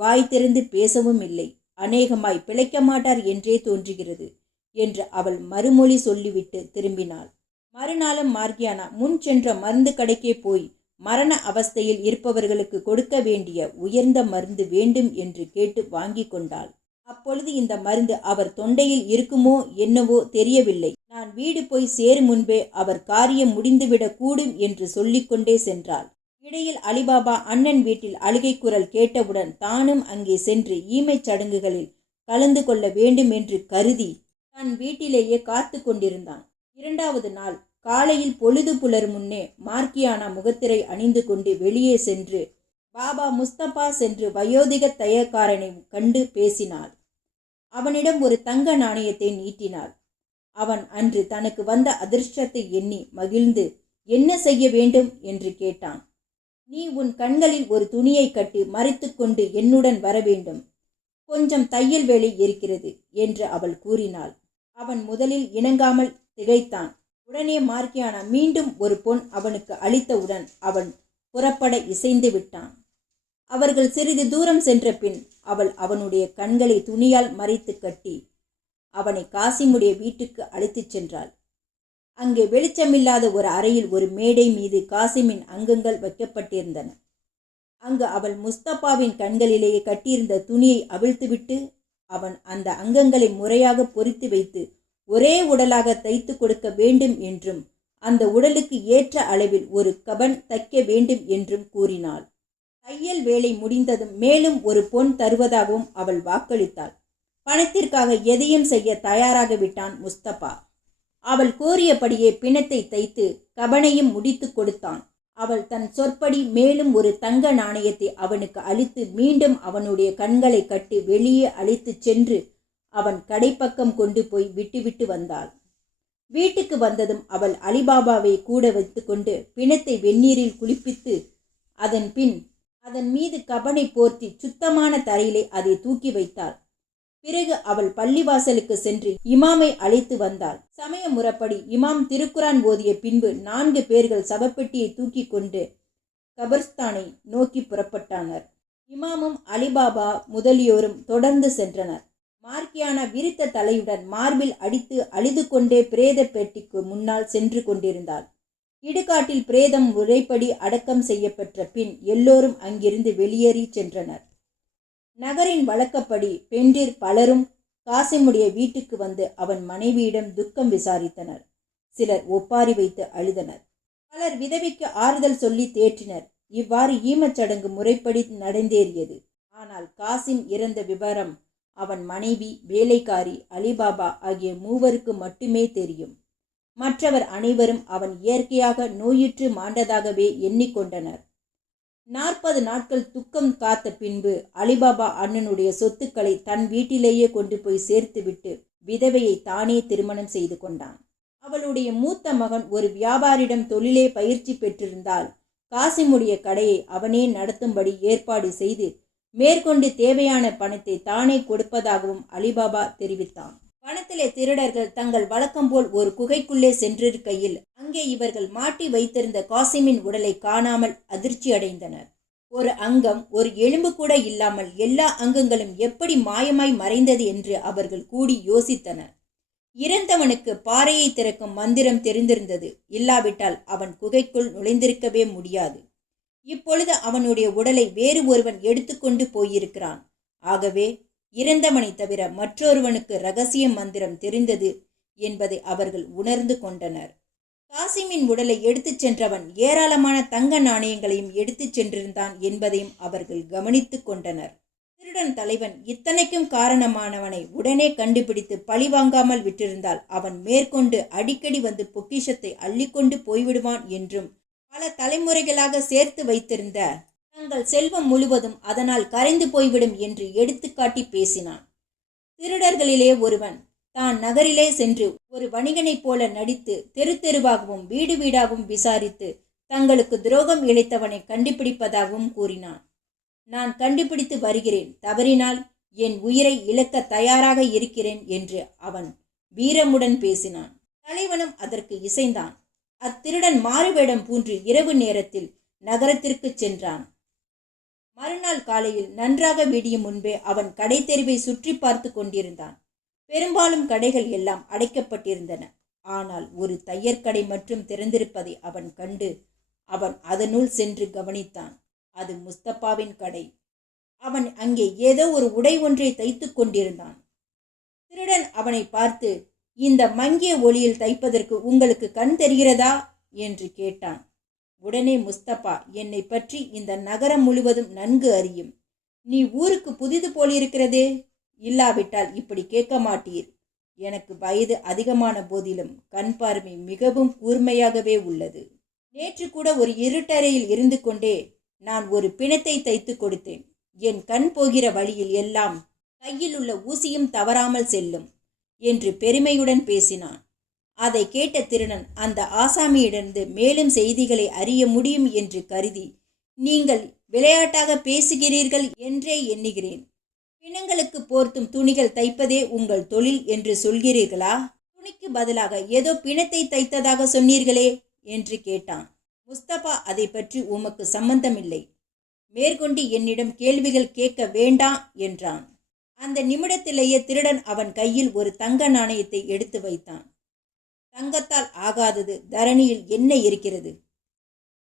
வாய் திறந்து பேசவும் இல்லை. அநேகமாய் பிழைக்க மாட்டார் என்றே தோன்றுகிறது என்று அவள் மறுமொழி சொல்லிவிட்டு திரும்பினாள். மறுநாளும் மார்கியானா முன் சென்ற மருந்து கடைக்கே போய் மரண அவஸ்தையில் இருப்பவர்களுக்கு கொடுக்க வேண்டிய உயர்ந்த மருந்து வேண்டும் என்று கேட்டு வாங்கி கொண்டாள். அப்பொழுது இந்த மருந்து அவர் தொண்டையில் இருக்குமோ என்னவோ தெரியவில்லை. நான் வீடு போய் சேரும் முன்பே அவர் காரியம் முடிந்துவிடக் கூடும் என்று சொல்லிக்கொண்டே சென்றாள். இடையில் அலிபாபா அண்ணன் வீட்டில் அழுகை குரல் கேட்டவுடன் தானும் அங்கே சென்று ஈமைச் சடங்குகளில் கலந்து கொள்ள வேண்டும் என்று கருதி தன் வீட்டிலேயே காத்து கொண்டிருந்தான். 2வது நாள் காலையில் பொழுது புலர் முன்னே மார்கியானா முகத்திரை அணிந்து கொண்டு வெளியே சென்று பாபா முஸ்தபா சென்று வயோதிக தையக்காரனை கண்டு பேசினாள். அவனிடம் ஒரு தங்க நாணயத்தை நீட்டினாள். அவன் அன்று தனக்கு வந்த அதிர்ஷ்டத்தை எண்ணி மகிழ்ந்து என்ன செய்ய வேண்டும் என்று கேட்டான். நீ உன் கண்களில் ஒரு துணியை கட்டி மறைத்து கொண்டு என்னுடன் வர வேண்டும். கொஞ்சம் தையல் வேலை இருக்கிறது என்று அவள் கூறினாள். அவன் முதலில் இணங்காமல் திகைத்தான். உடனே மார்கியானா மீண்டும் ஒரு பொன் அவனுக்கு அளித்தவுடன் அவன் புறப்பட இசைந்து விட்டான். அவர்கள் சிறிது தூரம் சென்ற பின் அவள் அவனுடைய கண்களை துணியால் மறைத்து கட்டி அவனை காசிமுடைய வீட்டுக்கு அழைத்துச் சென்றாள். அங்கே வெளிச்சமில்லாத ஒரு அறையில் ஒரு மேடை மீது காசிமின் அங்கங்கள் வைக்கப்பட்டிருந்தன. அங்கு அவள் முஸ்தபாவின் கண்களிலேயே கட்டியிருந்த துணியை அவிழ்த்துவிட்டு அவன் அந்த அங்கங்களை முறையாக பொறித்து வைத்து ஒரே உடலாக தைத்து கொடுக்க வேண்டும் என்றும் அந்த உடலுக்கு ஏற்ற அளவில் ஒரு கபன் தைக்க வேண்டும் என்றும் கூறினாள். தையல் வேலை முடிந்ததும் மேலும் ஒரு பொன் தருவதாகவும் அவள் வாக்களித்தாள். பணத்திற்காக எதையும் செய்ய தயாராக விட்டான் முஸ்தபா. அவள் கோரியபடியே பிணத்தை தைத்து கபனையும் முடித்து கொடுத்தான். அவள் தன் சொற்படி மேலும் ஒரு தங்க நாணயத்தை அவனுக்கு அளித்து மீண்டும் அவனுடைய கண்களை கட்டி வெளியே அழைத்துச் சென்று அவன் கடைப்பக்கம் கொண்டு போய் விட்டுவிட்டு வந்தாள். வீட்டுக்கு வந்ததும் அவள் அலிபாபாவை கூட வைத்து கொண்டு பிணத்தை வெந்நீரில் குளிப்பித்து அதன் மீது கபனை போர்த்தி சுத்தமான தரையிலே அதை தூக்கி வைத்தாள். பிறகு அவள் பள்ளிவாசலுக்கு சென்று இமாமை அழைத்து வந்தாள். சமய முறைப்படி இமாம் திருக்குரான் ஓதிய பின்பு 4 பேர்கள் சவப்பெட்டியை தூக்கி கொண்டு கபர்ஸ்தானை நோக்கி புறப்பட்டனர். இமாமும் அலிபாபா முதலியோரும் தொடர்ந்து சென்றனர். மார்கியானா விரித்த தலையுடன் மார்பில் அடித்து அழுது கொண்டே பிரேத பெட்டிக்கு முன்னால் சென்று கொண்டிருந்தாள். இடுகாட்டில் பிரேதம் முறைப்படி அடக்கம் செய்யப்பட்ட பின் எல்லோரும் அங்கிருந்து வெளியேறி சென்றனர். நகரின் வழக்கப்படி பெண்டிர் பலரும் காசிமுடைய வீட்டுக்கு வந்து அவன் மனைவியிடம் துக்கம் விசாரித்தனர். சிலர் ஒப்பாரி வைத்து அழுதனர். பலர் விதவிக்கு ஆறுதல் சொல்லி தேற்றினர். இவ்வாறு ஈமச்சடங்கு முறைப்படி நடந்தேறியது. ஆனால் காசிம் இறந்த விவரம் அவன் மனைவி, வேலைக்காரி, அலிபாபா ஆகிய 3 மட்டுமே தெரியும். மற்றவர் அனைவரும் அவன் இயற்கையாக நோயுற்று மாண்டதாகவே எண்ணிக்கொண்டனர். 40 நாட்கள் துக்கம் காத்த பின்பு அலிபாபா அண்ணனுடைய சொத்துக்களை தன் வீட்டிலேயே கொண்டு போய் சேர்த்துவிட்டு விதவையை தானே திருமணம் செய்து கொண்டான். அவளுடைய மூத்த மகன் ஒரு வியாபாரியிடம் தொழிலே பயிற்சி பெற்றிருந்தால் காசிமுடைய கடையை அவனே நடத்தும்படி ஏற்பாடு செய்து மேற்கொண்டு தேவையான பணத்தை தானே கொடுப்பதாகவும் அலிபாபா தெரிவித்தான். வனத்திலே திருடர்கள் தங்கள் வழக்கம் போல் ஒரு குகைக்குள்ளே சென்றிருக்கையில் அங்கே இவர்கள் மாட்டி வைத்திருந்த காசிமின் உடலை காணாமல் அதிர்ச்சி அடைந்தனர். ஒரு அங்கம், ஒரு எலும்பு கூட இல்லாமல் எல்லா அங்கங்களும் எப்படி மாயமாய் மறைந்தது என்று அவர்கள் கூடி யோசித்தனர். இறந்தவனுக்கு பாறையை திறக்கும் மந்திரம் தெரிந்திருந்தது. இல்லாவிட்டால் அவன் குகைக்குள் நுழைந்திருக்கவே முடியாது. இப்பொழுது அவனுடைய உடலை வேறு ஒருவன் எடுத்துக்கொண்டு போயிருக்கிறான். ஆகவே இறந்தவனை தவிர மற்றொருவனுக்கு இரகசிய மந்திரம் தெரிந்தது என்பதை அவர்கள் உணர்ந்து கொண்டனர். காசிமின் உடலை எடுத்துச் சென்றவன் ஏராளமான தங்க நாணயங்களையும் எடுத்துச் சென்றிருந்தான் என்பதையும் அவர்கள் கவனித்து கொண்டனர். திருடன் தலைவன் இத்தனைக்கும் காரணமானவனை உடனே கண்டுபிடித்து பழி வாங்காமல் விட்டிருந்தால் அவன் மேற்கொண்டு அடிக்கடி வந்து பொக்கிஷத்தை அள்ளிக்கொண்டு போய்விடுவான் என்றும் பல தலைமுறைகளாக சேர்த்து வைத்திருந்த தங்கள் செல்வம் முழுவதும் அதனால் கரைந்து போய்விடும் என்று எடுத்துக்காட்டி பேசினான். திருடர்களிலே ஒருவன் தான் நகரிலே சென்று ஒரு வணிகனைப் போல நடித்து தெரு தெருவாகவும் வீடு வீடாகவும் விசாரித்து தங்களுக்கு துரோகம் இழைத்தவனை கண்டுபிடிப்பதாகவும் கூறினான். நான் கண்டுபிடித்து வருகிறேன், தவறினால் என் உயிரை இழக்க தயாராக இருக்கிறேன் என்று அவன் வீரமுடன் பேசினான். தலைவனும் அதற்கு இசைந்தான். அத்திருடன் மாறுவேடம் பூன்று இரவு நேரத்தில் நகரத்திற்கு சென்றான். மறுநாள் காலையில் நன்றாக விடியும் முன்பே அவன் கடை தெருவை சுற்றி பார்த்து கொண்டிருந்தான். பெரும்பாலும் கடைகள் எல்லாம் அடைக்கப்பட்டிருந்தன. ஆனால் ஒரு தையற்கடை மட்டும் திறந்திருப்பதை அவன் கண்டு அவன் அதனுள் சென்று கவனித்தான். அது முஸ்தபாவின் கடை. அவன் அங்கே ஏதோ ஒரு உடை ஒன்றை தைத்து கொண்டிருந்தான். திருடன் அவனை பார்த்து, இந்த மங்கிய ஒளியில் தைப்பதற்கு உங்களுக்கு கண் தெரிகிறதா என்று கேட்டான். உடனே முஸ்தபா, என்னை பற்றி இந்த நகரம் முழுவதும் நன்கு அறியும். நீ ஊருக்கு புதிது போலிருக்கிறதே, இல்லாவிட்டால் இப்படி கேட்க மாட்டீர். எனக்கு வயது அதிகமான போதிலும் கண் பார்வை மிகவும் கூர்மையாகவே உள்ளது. நேற்று கூட ஒரு இருட்டறையில் இருந்து கொண்டே நான் ஒரு பிணத்தை தைத்து கொடுத்தேன். என் கண் போகிற வழியில் எல்லாம் கையில் உள்ள ஊசியும் தவறாமல் செல்லும் என்று பெருமையுடன் பேசினான். அதை கேட்ட திருடன் அந்த ஆசாமியிடந்து மேலும் செய்திகளை அறிய முடியும் என்று கருதி, நீங்கள் விளையாட்டாக பேசுகிறீர்கள் என்றே எண்ணுகிறேன். பிணங்களுக்கு போர்த்தும் துணிகள் தைப்பதே உங்கள் தொழில் என்று சொல்கிறீர்களா? துணிக்கு பதிலாக ஏதோ பிணத்தை தைத்ததாக சொன்னீர்களே என்று கேட்டான். முஸ்தபா, அதை பற்றி உமக்கு சம்பந்தமில்லை. மேற்கொண்டு என்னிடம் கேள்விகள் கேட்க வேண்டாம் என்றான். அந்த நிமிடத்திலேயே திருடன் அவன் கையில் ஒரு தங்க நாணயத்தை எடுத்து வைத்தான். தங்கத்தால் ஆகாதது தரணியில் என்ன இருக்கிறது?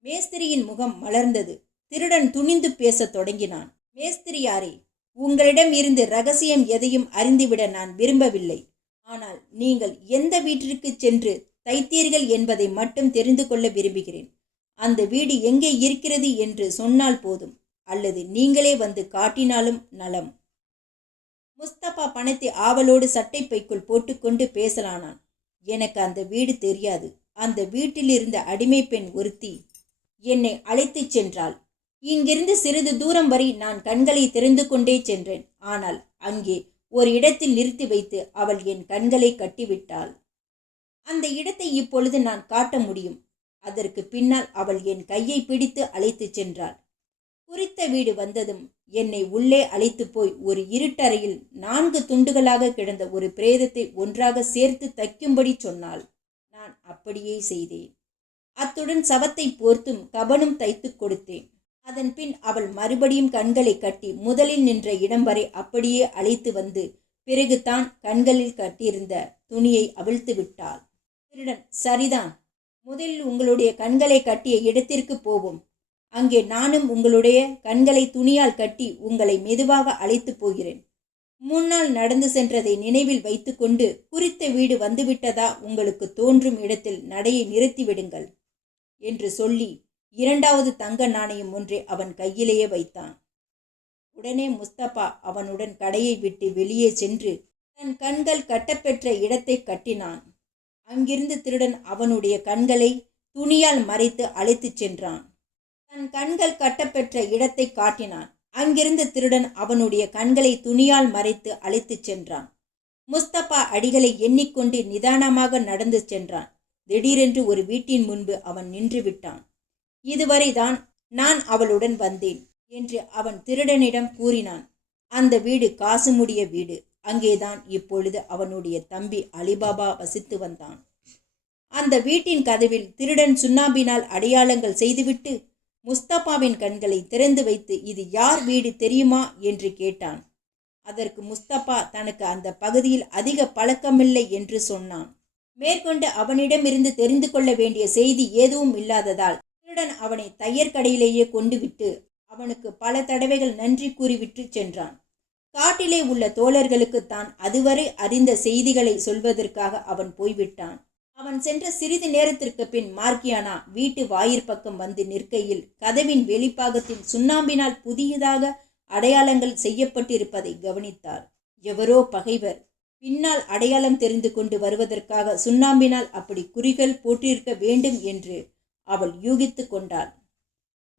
மேஸ்திரியின் முகம் மலர்ந்தது. திருடன் துணிந்து பேசத் தொடங்கினான். மேஸ்திரியாரே, உங்களிடம் இருந்து ரகசியம் எதையும் அறிந்துவிட நான் விரும்பவில்லை. ஆனால் நீங்கள் எந்த வீட்டிற்கு சென்று தைத்தீர்கள் என்பதை மட்டும் தெரிந்து கொள்ள விரும்புகிறேன். அந்த வீடு எங்கே இருக்கிறது என்று சொன்னால் போதும், அல்லது நீங்களே வந்து காட்டினாலும் நலம். முஸ்தபா பணத்தை ஆவலோடு சட்டை பைக்குள் போட்டுக்கொண்டு பேசலானான். எனக்கு அந்த வீடு தெரியாது. அந்த வீட்டில் இருந்த அடிமை பெண் ஒருத்தி என்னை அழைத்துச் சென்றாள். இங்கிருந்து சிறிது தூரம் வரை நான் கண்களை திறந்து கொண்டே சென்றேன். ஆனால் அங்கே ஒரு இடத்தில் நிறுத்தி வைத்து அவள் என் கண்களை கட்டிவிட்டாள். அந்த இடத்தை இப்பொழுது நான் காட்ட முடியும். அதற்கு பின்னால் அவள் என் கையை பிடித்து அழைத்து சென்றாள். குறித்த வீடு வந்ததும் என்னை உள்ளே அழைத்து போய் ஒரு இருட்டறையில் 4 துண்டுகளாக கிடந்த ஒரு பிரேதத்தை ஒன்றாக சேர்த்து தைக்கும்படி சொன்னாள். நான் அப்படியே செய்தேன். அத்துடன் சவத்தை போர்த்தும் கபனும் தைத்து கொடுத்தேன். அதன் பின் அவள் மறுபடியும் கண்களை கட்டி முதலில் நின்ற இடம் வரை அப்படியே அழைத்து வந்து பிறகுதான் கண்களில் கட்டியிருந்த துணியை அவிழ்த்து விட்டாள். திருடன், சரிதான், முதலில் உங்களுடைய கண்களை கட்டிய இடத்திற்கு போவோம். அங்கே நானும் உங்களுடைய கண்களை துணியால் கட்டி உங்களை மெதுவாக அழைத்து போகிறேன். முன்னால் நடந்து சென்றதை நினைவில் வைத்துக்கொண்டு குறித்த வீடு வந்துவிட்டதா உங்களுக்கு தோன்றும் இடத்தில் நடையை நிறுத்திவிடுங்கள் என்று சொல்லி 2வது தங்க நாணயம் ஒன்றை அவன் கையிலேயே வைத்தான். உடனே முஸ்தபா அவனுடன் கடையை விட்டு வெளியே சென்று தன் கண்கள் கட்டப்பெற்ற இடத்தை கட்டினான். அங்கிருந்து திருடன் அவனுடைய கண்களை துணியால் மறைத்து அழைத்துச் சென்றான். தன் கண்கள் கட்டப்பெற்ற இடத்தை காட்டினான். அங்கிருந்து திருடன் அவனுடைய கண்களை துணியால் மறைத்து அழைத்துச் சென்றான். முஸ்தபா அடிகளை எண்ணிக்கொண்டு நிதானமாக நடந்து சென்றான். திடீரென்று ஒரு வீட்டின் முன்பு அவன் நின்று விட்டான். இதுவரைதான் நான் அவளுடன் வந்தேன் என்று அவன் திருடனிடம் கூறினான். அந்த வீடு காசுமுடைய வீடு. அங்கேதான் இப்பொழுது அவனுடைய தம்பி அலிபாபா வசித்து வந்தான். அந்த வீட்டின் கதவில் திருடன் சுண்ணாம்பினால் அடையாளங்கள் செய்துவிட்டு முஸ்தபாவின் கண்களை திறந்து வைத்து, இது யார் வீடு தெரியுமா என்று கேட்டான். அதற்கு முஸ்தபா தனக்கு அந்த பகுதியில் அதிக பழக்கமில்லை என்று சொன்னான். மேற்கொண்டு அவனிடமிருந்து தெரிந்து கொள்ள வேண்டிய செய்தி எதுவும் இல்லாததால் திருடன் அவனை தையற்கடையிலேயே கொண்டு விட்டு அவனுக்கு பல தடவைகள் நன்றி கூறிவிட்டு சென்றான். காட்டிலே உள்ள தோழர்களுக்கு தான் அதுவரை அறிந்த செய்திகளை சொல்வதற்காக அவன் போய்விட்டான். அவன் சென்ற சிறிது நேரத்திற்கு பின் மார்க்கியானா வீட்டு வாயிற்பக்கம் வந்து நிற்கையில் கதவின் வெளிப்பாகத்தில் சுண்ணாம்பினால் புதியதாக அடையாளங்கள் செய்யப்பட்டிருப்பதை கவனித்தார். எவரோ பகைவர் பின்னால் அடையாளம் தெரிந்து கொண்டு வருவதற்காக சுண்ணாம்பினால் அப்படி குறிகள் போட்டிருக்க வேண்டும் என்று அவள் யூகித்து கொண்டாள்.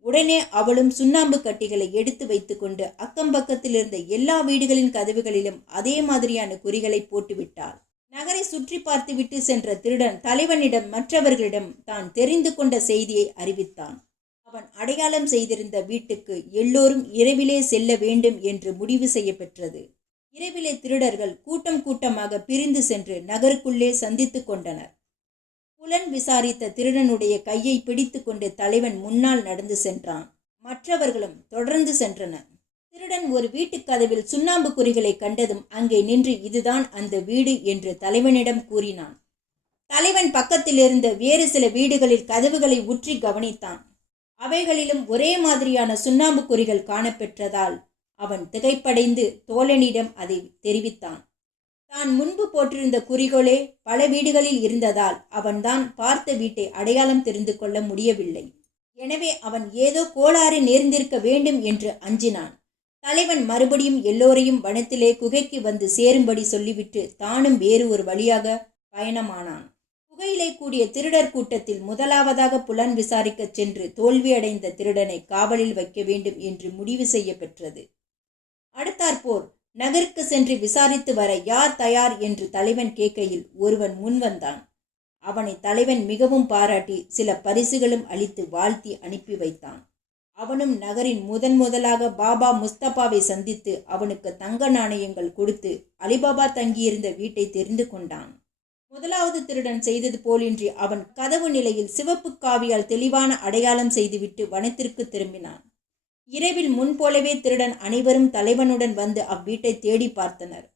உடனே அவளும் சுண்ணாம்பு கட்டிகளை எடுத்து வைத்துக்கொண்டு அக்கம்பக்கத்தில் இருந்த எல்லா வீடுகளின் கதவுகளிலும் அதே மாதிரியான குறிகளை போட்டுவிட்டாள். நகரை சுற்றி பார்த்துவிட்டு சென்ற திருடன் தலைவனிடம் மற்றவர்களிடம் தான் தெரிந்து கொண்ட செய்தியை அறிவித்தான். அவன் அடையாளம் செய்திருந்த வீட்டுக்கு எல்லோரும் இரவிலே செல்ல வேண்டும் என்று முடிவு செய்யப்பெற்றது. இரவிலே திருடர்கள் கூட்டம் கூட்டமாக பிரிந்து சென்று நகருக்குள்ளே சந்தித்து கொண்டனர். புலன் விசாரித்த திருடனுடைய கையை பிடித்து கொண்டு தலைவன் முன்னால் நடந்து சென்றான். மற்றவர்களும் தொடர்ந்து சென்றனர். திருடன் ஒரு வீட்டுக் கதவில் சுண்ணாம்பு குறிகளை கண்டதும் அங்கே நின்று இதுதான் அந்த வீடு என்று தலைவனிடம் கூறினான். தலைவன் பக்கத்தில் இருந்த வேறு சில வீடுகளில் கதவுகளை உற்றி கவனித்தான். அவைகளிலும் ஒரே மாதிரியான சுண்ணாம்பு குறிகள் காணப்பெற்றதால் அவன் திகைப்படைந்து தோழனிடம் அதை தெரிவித்தான். தான் முன்பு போட்டிருந்த குறிகளே பல வீடுகளில் இருந்ததால் அவன்தான் பார்த்த வீட்டை அடையாளம் தெரிந்து கொள்ள முடியவில்லை. எனவே அவன் ஏதோ கோளாறு நேர்ந்திருக்க வேண்டும் என்று அஞ்சினான். தலைவன் மறுபடியும் எல்லோரையும் வனத்திலே குகைக்கு வந்து சேரும்படி சொல்லிவிட்டு தானும் வேறு ஒரு வழியாக பயணமானான். குகையிலே கூடிய திருடர் கூட்டத்தில் முதலாவதாக புலன் விசாரிக்க சென்று தோல்வியடைந்த திருடனை காவலில் வைக்க வேண்டும் என்று முடிவு செய்யப்பெற்றது. அடுத்தாற்போர் நகருக்கு சென்று விசாரித்து வர யார் தயார் என்று தலைவன் கேட்கையில் ஒருவன் முன்வந்தான். அவனை தலைவன் மிகவும் பாராட்டி சில பரிசுகளும் அளித்து வாழ்த்தி அனுப்பி வைத்தான். அவனும் நகரின் முதலாக பாபா முஸ்தபாவை சந்தித்து அவனுக்கு தங்க நாணயங்கள் கொடுத்து அலிபாபா தங்கியிருந்த வீட்டை தெரிந்து கொண்டான். முதலாவது திருடன் செய்தது போலின்றி அவன் கதவு நிலையில் சிவப்பு காவியால் தெளிவான அடையாளம் செய்துவிட்டு வனத்திற்கு திரும்பினான். இரவில் முன்போலவே திருடன் அனைவரும் தலைவனுடன் வந்து அவ்வீட்டை தேடி பார்த்தனர்.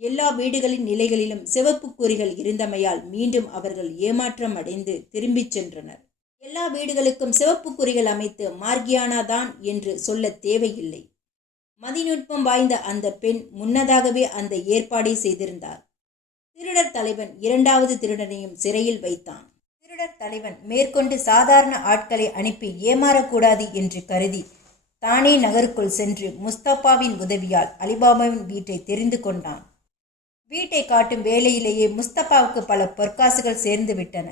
எல்லா வீடுகளின் நிலைகளிலும் சிவப்பு குறிகள் இருந்தமையால் மீண்டும் அவர்கள் ஏமாற்றம் அடைந்து திரும்பிச் சென்றனர். எல்லா வீடுகளுக்கும் சிவப்பு குறிகள் அமைத்து மார்கியானா தான் என்று சொல்ல தேவையில்லை. மதிநுட்பம் வாய்ந்த அந்த பெண் முன்னதாகவே அந்த ஏற்பாடை செய்திருந்தார். திருடர் தலைவன் இரண்டாவது திருடனையும் சிறையில் வைத்தான். திருடர் தலைவன் மேற்கொண்டு சாதாரண ஆட்களை அனுப்பி ஏமாறக்கூடாது என்று கருதி தானே நகருக்குள் சென்று முஸ்தபாவின் உதவியால் அலிபாபாவின் வீட்டை தெரிந்து கொண்டான். வீட்டை காட்டும் வேளையிலேயே முஸ்தபாவுக்கு பல பொற்காசுகள் சேர்ந்து விட்டன.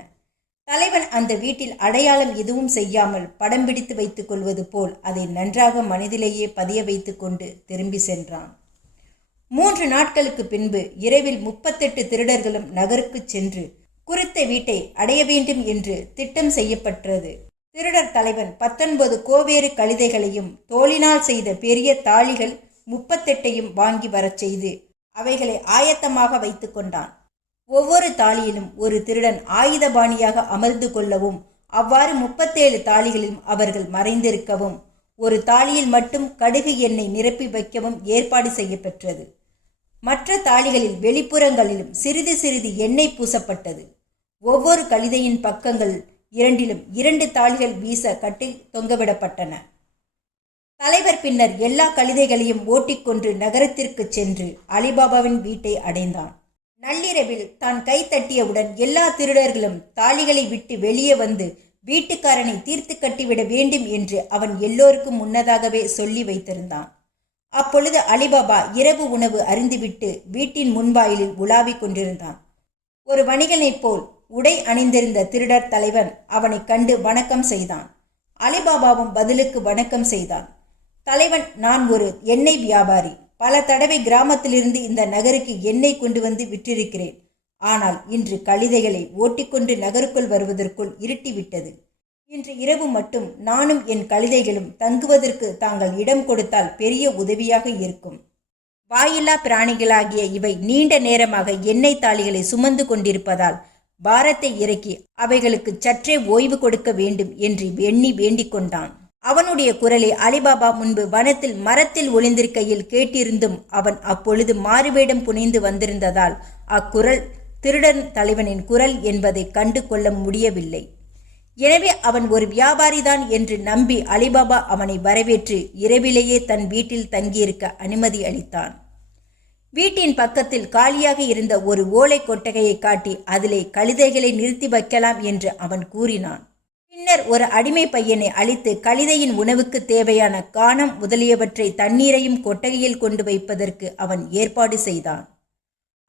தலைவன் அந்த வீட்டில் அடையாளம் எதுவும் செய்யாமல் படம் பிடித்து வைத்துக் கொள்வது போல் அதை நன்றாக மனதிலேயே பதிய வைத்து கொண்டு திரும்பி சென்றான். 3 நாட்களுக்கு பின்பு இரவில் 38 திருடர்களும் நகருக்கு சென்று குறித்த வீட்டை அடைய வேண்டும் என்று திட்டம் செய்யப்பட்டது. திருடர் தலைவன் 19 கோவேறு கழுதைகளையும் தோளினால் செய்த பெரிய தாளிகள் 38ஐயும் வாங்கி வரச் செய்து அவைகளை ஆயத்தமாக வைத்து கொண்டான். ஒவ்வொரு தாளியிலும் ஒரு திருடன் ஆயுதபாணியாக அமர்ந்து கொள்ளவும் அவ்வாறு 37 தாளிகளிலும் அவர்கள் மறைந்திருக்கவும் ஒரு தாளியில் மட்டும் கடுகு எண்ணெய் நிரப்பி வைக்கவும் ஏற்பாடு செய்யப்பெற்றது. மற்ற தாளிகளில் வெளிப்புறங்களிலும் சிறிது சிறிது எண்ணெய் பூசப்பட்டது. ஒவ்வொரு கழுதையின் பக்கங்கள் இரண்டிலும் 2 தாளிகள் வீச கட்டி தொங்கவிடப்பட்டன. தலைவர் பின்னர் எல்லா கழுதைகளையும் ஓட்டிக்கொண்டு நகரத்திற்கு சென்று அலிபாபாவின் வீட்டை அடைந்தான். நள்ளிரவில் தான் கை தட்டியவுடன் எல்லா திருடர்களும் தாளிகளை விட்டு வெளியே வந்து வீட்டுக்காரனை தீர்த்து கட்டிவிட வேண்டும் என்று அவன் எல்லோருக்கும் முன்னதாகவே சொல்லி வைத்திருந்தான். அப்பொழுது அலிபாபா இரவு உணவு அருந்திவிட்டு வீட்டின் முன்வாயிலில் உலாவிக் கொண்டிருந்தான். ஒரு வணிகனைப் போல் உடை அணிந்திருந்த திருடர் தலைவன் அவனை கண்டு வணக்கம் செய்தான். அலிபாபாவும் பதிலுக்கு வணக்கம் செய்தான். தலைவன், நான் ஒரு எண்ணெய் வியாபாரி. பல தடவை கிராமத்திலிருந்து இந்த நகருக்கு எண்ணெய் கொண்டு வந்து விற்றிருக்கிறேன். ஆனால் இன்று கழுதைகளை ஓட்டிக்கொண்டு நகருக்குள் வருவதற்குள் இருட்டிவிட்டது. இன்று இரவு மட்டும் நானும் என் கழுதைகளும் தங்குவதற்கு தாங்கள் இடம் கொடுத்தால் பெரிய உதவியாக இருக்கும். வாயில்லா பிராணிகளாகிய இவை நீண்ட நேரமாக எண்ணெய் தாளிகளை சுமந்து கொண்டிருப்பதால் பாரத்தை இறக்கி அவைகளுக்கு சற்றே ஓய்வு கொடுக்க வேண்டும் என்று எண்ணி வேண்டிக் கொண்டான். அவனுடைய குரலை அலிபாபா முன்பு வனத்தில் மரத்தில் ஒளிந்திருக்கையில் கேட்டிருந்தும் அவன் அப்பொழுது மாறுவேடம் புனைந்து வந்திருந்ததால் அக்குரல் திருடன் தலைவனின் குரல் என்பதை கண்டு கொள்ள முடியவில்லை. எனவே அவன் ஒரு வியாபாரிதான் என்று நம்பி அலிபாபா அவனை வரவேற்று இரவிலேயே தன் வீட்டில் தங்கியிருக்க அனுமதி அளித்தான். வீட்டின் பக்கத்தில் காலியாக இருந்த ஒரு ஓலை கொட்டகையை காட்டி அதிலே கழுதைகளை நிறுத்தி வைக்கலாம் என்று அவன் கூறினான். பின்னர் ஒரு அடிமை பையனை அளித்து கழுதையின் உணவுக்கு தேவையான கானம் முதலியவற்றை தண்ணீரையும் கொட்டகையில் கொண்டு வைப்பதற்கு அவன் ஏற்பாடு செய்தான்.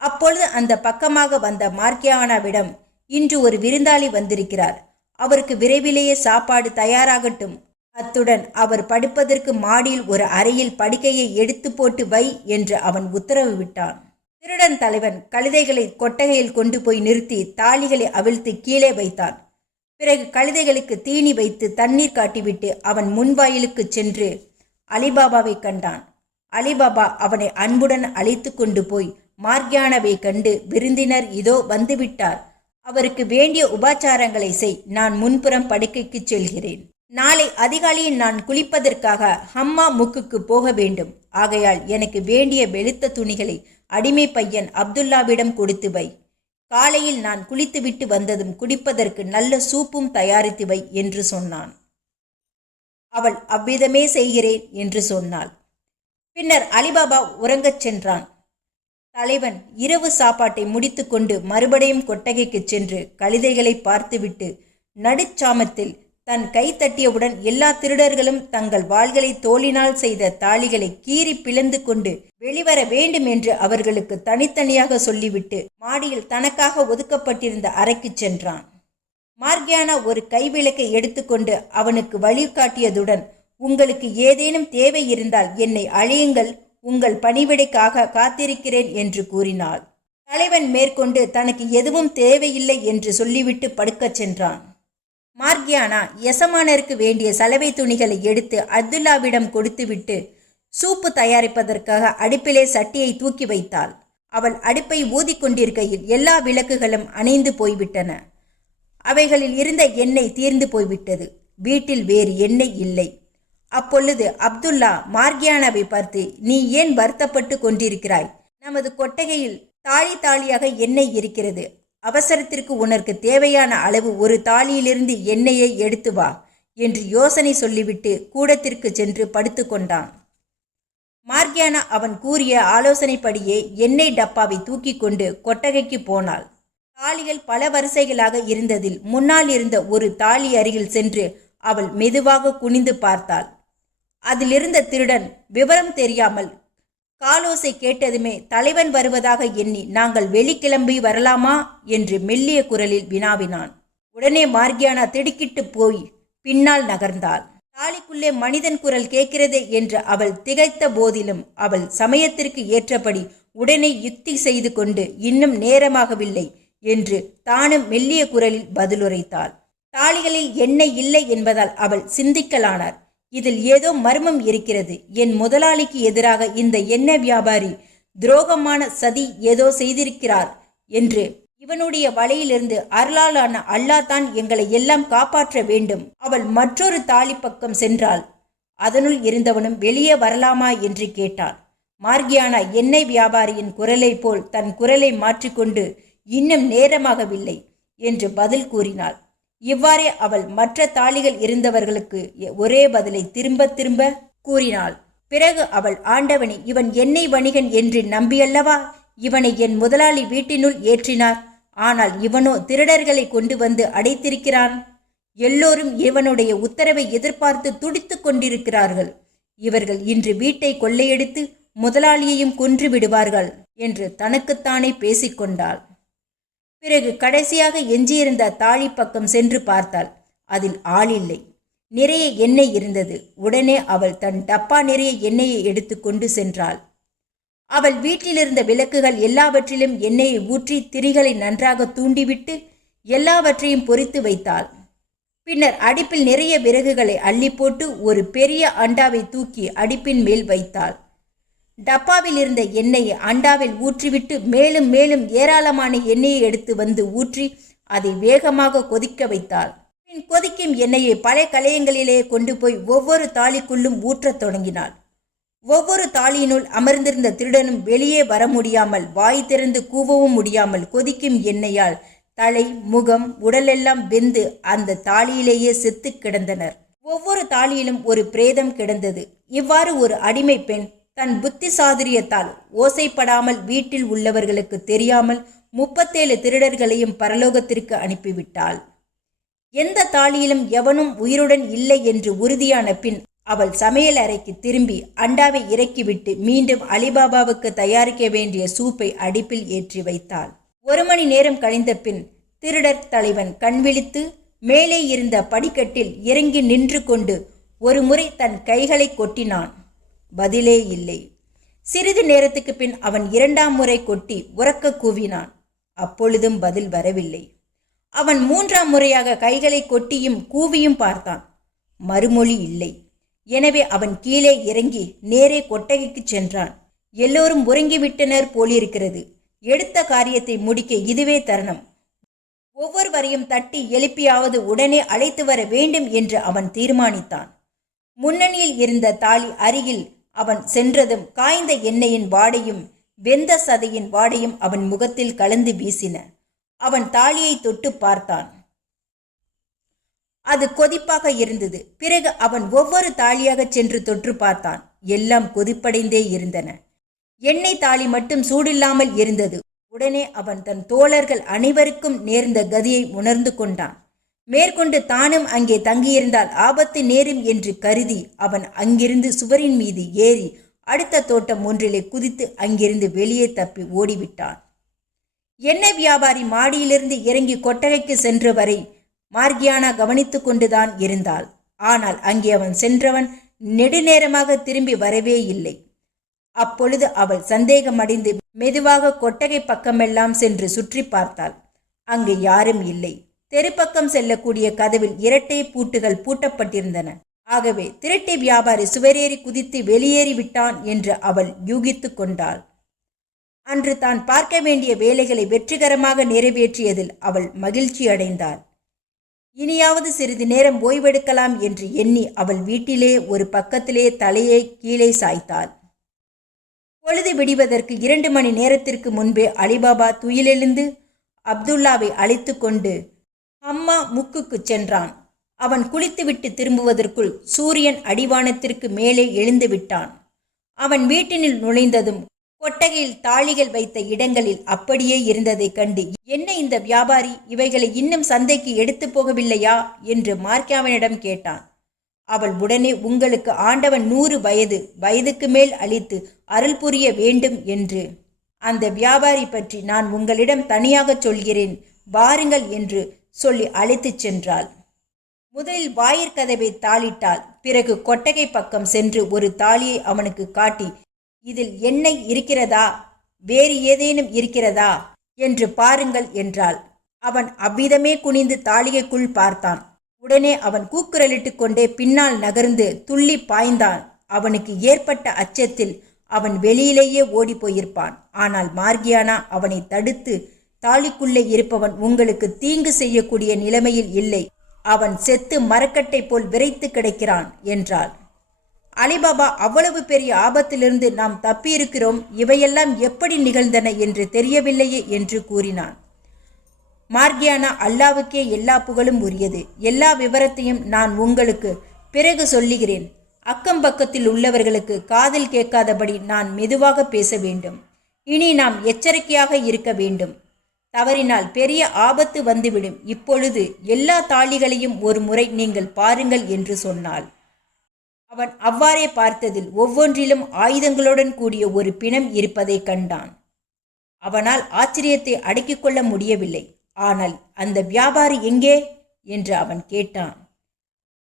அப்பொழுது அந்த பக்கமாக வந்த மார்க்கியானாவிடம், இன்று ஒரு விருந்தாளி வந்திருக்கிறார், அவருக்கு விரைவிலேயே சாப்பாடு தயாராகட்டும், அத்துடன் அவர் படுப்பதற்கு மாடியில் ஒரு அறையில் படுக்கையை எடுத்து போட்டு வை என்று அவன் உத்தரவு விட்டான். திருடன் தலைவன் கழுதைகளை கொட்டகையில் கொண்டு போய் நிறுத்தி தாலிகளை அவிழ்த்து கீழே வைத்தான். பிறகு கழுதைகளுக்கு தீனி வைத்து தண்ணீர் காட்டிவிட்டு அவன் முன்வாயிலுக்கு சென்று அலிபாபாவை கண்டான். அலிபாபா அவனை அன்புடன் அழைத்து கொண்டு போய், மார்க்கியானாவை கண்டு, விருந்தினர் இதோ வந்துவிட்டார், அவருக்கு வேண்டிய உபச்சாரங்களை செய், நான் முன்புறம் படுக்கைக்கு செல்கிறேன். நாளை அதிகாலையில் நான் குளிப்பதற்காக ஹம்மா முக்குக்கு போக வேண்டும். ஆகையால் எனக்கு வேண்டிய வெளுத்த துணிகளை அடிமை பையன் அப்துல்லாவிடம் கொடுத்து வை. காலையில் நான் குளித்துவிட்டு வந்ததும் குடிப்பதற்கு நல்ல சூப்பும் தயாரித்து வை என்று சொன்னான். அவள் அவ்விதமே செய்கிறேன் என்று சொன்னாள். பின்னர் அலிபாபா உறங்கச் சென்றான். தலைவன் இரவு சாப்பாட்டை முடித்து கொண்டு மறுபடியும் கொட்டகைக்கு சென்று கழுதைகளை பார்த்துவிட்டு நடுச்சாமத்தில் தன் கை தட்டியவுடன் எல்லா திருடர்களும் தங்கள் வாள்களை தோளினால் செய்த தாளிகளை கீறி பிளந்து கொண்டு வெளிவர வேண்டும் என்று அவர்களுக்கு தனித்தனியாக சொல்லிவிட்டு மாடியில் தனக்காக ஒதுக்கப்பட்டிருந்த அறைக்கு சென்றான். மார்க்கியானா ஒரு கைவிளக்கை எடுத்துக்கொண்டு அவனுக்கு வழிகாட்டியதுடன், உங்களுக்கு ஏதேனும் தேவை இருந்தால் என்னை அழையுங்கள், உங்கள் பணிவிடைக்காக காத்திருக்கிறேன் என்று கூறினாள். தலைவன் மேற்கொண்டு தனக்கு எதுவும் தேவையில்லை என்று சொல்லிவிட்டு படுக்கச் சென்றான். மார்க்கியானா எசமானருக்கு வேண்டிய சலவை துணிகளை எடுத்து அப்துல்லாவிடம் கொடுத்துவிட்டு சூப்பு தயாரிப்பதற்காக அடுப்பிலே சட்டியை தூக்கி வைத்தாள். அவள் அடுப்பை ஊதிக்கொண்டிருக்கையில் எல்லா விளக்குகளும் அணைந்து போய்விட்டன. அவைகளில் இருந்த எண்ணெய் தீர்ந்து போய்விட்டது. வீட்டில் வேறு எண்ணெய் இல்லை. அப்பொழுது அப்துல்லா மார்க்கியானாவை பார்த்து, நீ ஏன் வருத்தப்பட்டு கொண்டிருக்கிறாய்? நமது கொட்டகையில் தாளி தாளியாக எண்ணெய் இருக்கிறது. அவசரத்திற்கு உனக்கு தேவையான அளவு ஒரு தாளியிலிருந்து எண்ணெயை எடுத்து வா என்று யோசனை சொல்லிவிட்டு கூடத்திற்கு சென்று படுத்து கொண்டான். மார்க்கியானா அவன் கூறிய ஆலோசனைப்படியே எண்ணெய் டப்பாவை தூக்கி கொண்டு கொட்டகைக்கு போனாள். தாளிகள் பல வரிசைகளாக இருந்ததில் முன்னால் இருந்த ஒரு தாளி அருகில் சென்று அவள் மெதுவாக குனிந்து பார்த்தாள். அதிலிருந்த திருடன் விவரம் தெரியாமல் காலோசை கேட்டதுமே தலைவன் வருவதாக எண்ணி, நாங்கள் வெளிக்கிளம்பி வரலாமா என்று மெல்லிய குரலில் வினாவினான். உடனே மார்க்கியானா திடுக்கிட்டு போய் பின்னால் நகர்ந்தாள். தாளிக்குள்ளே மனிதன் குரல் கேட்கிறதே என்று அவள் திகைத்த போதிலும் அவள் சமயத்திற்கு ஏற்றபடி உடனே யுக்தி செய்து கொண்டு, இன்னும் நேரமாகவில்லை என்று தானும் மெல்லிய குரலில் பதிலுரைத்தாள். தாளிகளில் எண்ணெய் இல்லை என்பதால் அவள் சிந்திக்கலானார். இதில் ஏதோ மர்மம் இருக்கிறது. என் முதலாளிக்கு எதிராக இந்த எண்ணெய் வியாபாரி துரோகமான சதி ஏதோ செய்திருக்கிறார் என்று. இவனுடைய வலையிலிருந்து அருளாலான அல்லாஹ் தான் எங்களை எல்லாம் காப்பாற்ற வேண்டும். அவள் மற்றொரு தாலி பக்கம் சென்றாள். அதனுள் இருந்தவனும் வெளியே வரலாமா என்று கேட்டாள். மார்க்கியானா எண்ணெய் வியாபாரியின் குரலை போல் தன் குரலை மாற்றிக்கொண்டு, இன்னும் நேரமாகவில்லை என்று பதில் கூறினாள். இவ்வாறே அவள் மற்ற தாளிகள் இருந்தவர்களுக்கு ஒரே பதிலை திரும்ப திரும்ப கூறினாள். பிறகு அவள், ஆண்டவனே, இவன் எண்ணெய் வணிகன் என்று நம்பியல்லவா இவனை என் முதலாளி வீட்டினுள் ஏற்றினார். ஆனால் இவனோ திருடர்களை கொண்டு வந்து அடைத்திருக்கிறான். எல்லோரும் இவனுடைய உத்தரவை எதிர்பார்த்து துடித்து கொண்டிருக்கிறார்கள். இவர்கள் இன்று வீட்டை கொள்ளையடித்து முதலாளியையும் கொன்று விடுவார்கள் என்று தனக்குத்தானே பேசிக்கொண்டாள். பிறகு கடைசியாக எஞ்சியிருந்த தாழி பக்கம் சென்று பார்த்தாள். அதில் ஆள் இல்லை. நிறைய எண்ணெய் இருந்தது. உடனே அவள் தன் டப்பா நிறைய எண்ணெயை எடுத்து கொண்டு சென்றாள். அவள் வீட்டிலிருந்த விளக்குகள் எல்லாவற்றிலும் எண்ணெயை ஊற்றி திரிகளை நன்றாக தூண்டிவிட்டு எல்லாவற்றையும் பொறித்து வைத்தாள். பின்னர் அடுப்பில் நிறைய விறகுகளை அள்ளி போட்டு ஒரு பெரிய அண்டாவை தூக்கி அடுப்பின் மேல் வைத்தாள். டப்பாவில் இருந்த எண்ணெயை அண்டாவில் ஊற்றிவிட்டு மேலும் மேலும் ஏராளமான எண்ணெயை எடுத்து வந்து ஊற்றி அதை வேகமாக கொதிக்க வைத்தாள். பின் கொதிக்கும் எண்ணெயை பல கலயங்களிலே கொண்டு போய் ஒவ்வொரு தாளிக்குள்ளும் ஊற்றத் தொடங்கினாள். ஒவ்வொரு தாளியினுள் அமர்ந்திருந்த திருடனும் வெளியே வர முடியாமல், வாய் திறந்து கூவவும் முடியாமல் கொதிக்கும் எண்ணெயால் தலை, முகம், உடலெல்லாம் வெந்து அந்த தாலியிலேயே செத்து கிடந்தனர். ஒவ்வொரு தாலியிலும் ஒரு பிரேதம் கிடந்தது. இவ்வாறு ஒரு அடிமை பெண் தன் புத்தி சாதுரியத்தால் ஓசைப்படாமல் வீட்டில் உள்ளவர்களுக்கு தெரியாமல் 37 திருடர்களையும் பரலோகத்திற்கு அனுப்பிவிட்டாள். எந்த தாலியிலும் எவனும் உயிருடன் இல்லை என்று உறுதியான பின் அவள் சமையல் அறைக்கு திரும்பி அண்டாவை இறக்கிவிட்டு மீண்டும் அலிபாபாவுக்கு தயாரிக்க வேண்டிய சூப்பை அடுப்பில் ஏற்றி வைத்தாள். 1 மணி நேரம் கழிந்த பின் திருடர் தலைவன் கண்விழித்து மேலே இருந்த படிக்கட்டில் இறங்கி நின்று கொண்டு ஒரு முறை தன் கைகளை கொட்டினான். பதிலே இல்லை. சிறிது நேரத்துக்கு பின் அவன் 2ஆம் முறை கொட்டி உரக்க கூவினான். அப்பொழுதும் பதில் வரவில்லை. அவன் 3ஆம் முறையாக கைகளை கொட்டியும் கூவியும் பார்த்தான். மறுமொழி இல்லை. எனவே அவன் கீழே இறங்கி நேரே கொட்டகைக்கு சென்றான். எல்லோரும் உறங்கிவிட்டனர் போலிருக்கிறது. எடுத்த காரியத்தை முடிக்க இதுவே தருணம். ஒவ்வொருவரையும் தட்டி எழுப்பியாவது உடனே அழைத்து வர வேண்டும் என்று அவன் தீர்மானித்தான். முன்னணியில் இருந்த தாலி அருகில் அவன் சென்றதும் காய்ந்த எண்ணெயின் வாடையும் வெந்த சதையின் வாடையும் அவன் முகத்தில் கலந்து வீசின. அவன் தாலியை தொட்டு பார்த்தான். அது கொதிப்பாக இருந்தது. பிறகு அவன் ஒவ்வொரு தாலியாக சென்று தொற்று பார்த்தான். எல்லாம் கொதிப்படைந்தே இருந்தன. எண்ணெய் தாலி மட்டும் சூடில்லாமல் இருந்தது. உடனே அவன் தன் தோழர்கள் அனைவருக்கும் நேர்ந்த கதியை உணர்ந்து கொண்டான். மேற்கொண்டு தானும் அங்கே தங்கியிருந்தால் ஆபத்து நேரும் என்று கருதி அவன் அங்கிருந்து சுவரின் மீது ஏறி அடுத்த தோட்டம் ஒன்றிலே குதித்து அங்கிருந்து வெளியே தப்பி ஓடிவிட்டான். எண்ணெய் வியாபாரி மாடியிலிருந்து இறங்கி கொட்டகைக்கு சென்ற வரை மார்கியானா கவனித்து கொண்டுதான் இருந்தாள். ஆனால் அங்கே அவன் சென்றவன் நெடுநேரமாக திரும்பி வரவே இல்லை. அப்பொழுது அவள் சந்தேகமடைந்து மெதுவாக கொட்டகை பக்கமெல்லாம் சென்று சுற்றி பார்த்தாள். அங்கு யாரும் இல்லை. தெருப்பக்கம் செல்லக்கூடிய கதவில் இரட்டை பூட்டுகள் பூட்டப்பட்டிருந்தன. ஆகவே திருட்டை வியாபாரி சுவரேறி குதித்து வெளியேறி விட்டான் என்று அவள் யூகித்து கொண்டாள். அன்று தான் பார்க்க வேண்டிய வேலைகளை வெற்றிகரமாக நிறைவேற்றியதில் அவள் மகிழ்ச்சி அடைந்தாள். இனியாவது சிறிது நேரம் ஓய்வெடுக்கலாம் என்று எண்ணி அவள் வீட்டிலே ஒரு பக்கத்திலே தலையை கீழே சாய்த்தாள். பொழுது விடிவதற்கு 2 மணி நேரத்திற்கு முன்பே அலிபாபா துயிலெழுந்து அப்துல்லாவை அழைத்து கொண்டு அம்மா முக்குக்கு சென்றான். அவன் குளித்துவிட்டு திரும்புவதற்குள் சூரியன் அடிவானத்திற்கு மேலே எழுந்து விட்டான். அவன் வீட்டினில் நுழைந்ததும் கொட்டகையில் தாளிகள் வைத்த இடங்களில் அப்படியே இருந்ததைக் கண்டு, என்ன இந்த வியாபாரி இவைகளை இன்னும் சந்தைக்கு எடுத்து போகவில்லையா என்று மார்க்கியாவினிடம் கேட்டான். அவள் உடனே, உங்களுக்கு ஆண்டவன் 100 வயதுக்கு மேல் அளித்து அருள் புரிய வேண்டும் என்று. அந்த வியாபாரி பற்றி நான் உங்களிடம் தனியாக சொல்கிறேன், வாருங்கள் என்று சொல்லி அழைத்துச் சென்றாள். முதலில் வாயிற்கதவை தாளிட்டாள். பிறகு கொட்டகை பக்கம் சென்று ஒரு தாலியை அவனுக்கு காட்டி, இதில் எண்ணெய் இருக்கிறதா, வேறு ஏதேனும் இருக்கிறதா என்று பாருங்கள் என்றாள். அவன் அவ்விதமே குனிந்து தாலிகைக்குள் பார்த்தான். உடனே அவன் கூக்குரலிட்டு கொண்டே பின்னால் நகர்ந்து துள்ளி பாய்ந்தான். அவனுக்கு ஏற்பட்ட அச்சத்தில் அவன் வெளியிலேயே ஓடி போயிருப்பான். ஆனால் மார்கியானா அவனை தடுத்து, தாலிக்குள்ளே இருப்பவன் உங்களுக்கு தீங்கு செய்யக்கூடிய நிலைமையில் இல்லை, அவன் செத்து மரக்கட்டை போல் விரைத்து கிடக்கிறான் என்றாள். அலிபாபா, அவ்வளவு பெரிய ஆபத்திலிருந்து நாம் தப்பியிருக்கிறோம், இவையெல்லாம் எப்படி நிகழ்ந்தன என்று தெரியவில்லையே என்று கூறினான். மார்கியானா, அல்லாவுக்கே எல்லா புகழும் உரியது. எல்லா விவரத்தையும் நான் உங்களுக்கு பிறகு சொல்லுகிறேன். அக்கம் பக்கத்தில் உள்ளவர்களுக்கு காதில் கேட்காதபடி நான் மெதுவாக பேச வேண்டும். இனி நாம் எச்சரிக்கையாக இருக்க வேண்டும். தவறினால் பெரிய ஆபத்து வந்துவிடும். இப்பொழுது எல்லா தாளிகளையும் ஒரு முறை நீங்கள் பாருங்கள் என்று சொன்னாள். அவன் அவ்வாறே பார்த்ததில் ஒவ்வொன்றிலும் ஆயுதங்களுடன் கூடிய ஒரு பிணம் இருப்பதை கண்டான். அவனால் ஆச்சரியத்தை அடக்கிக் கொள்ள முடியவில்லை. ஆனால் அந்த வியாபாரி எங்கே என்று அவன் கேட்டான்.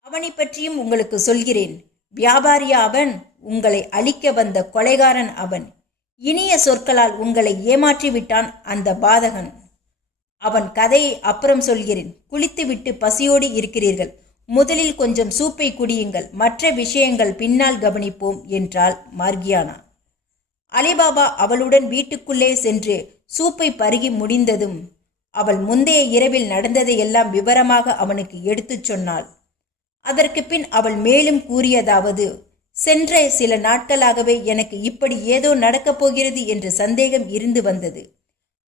அவனை பற்றியும் உங்களுக்கு சொல்கிறேன். வியாபாரியா அவன்? உங்களை அழிக்க வந்த கொலைகாரன் அவன். இனிய சொற்களால் உங்களை ஏமாற்றிவிட்டான் அந்த பாதகன். அவன் கதையை அப்புறம் சொல்கிறேன். குளித்துவிட்டு பசியோடு இருக்கிறீர்கள். முதலில் கொஞ்சம் சூப்பை குடியுங்கள், மற்ற விஷயங்கள் பின்னால் கவனிப்போம் என்றாள் மார்கியானா. அலிபாபா அவளுடன் வீட்டுக்குள்ளே சென்று சூப்பை பருகி முடிந்ததும் அவள் முந்தைய இரவில் நடந்ததையெல்லாம் விவரமாக அவனுக்கு எடுத்துச் சொன்னாள். அதற்கு பின் அவள் மேலும் கூறியதாவது, சென்ற சில நாட்களாகவே எனக்கு இப்படி ஏதோ நடக்கப் போகிறது என்ற சந்தேகம் இருந்து வந்தது.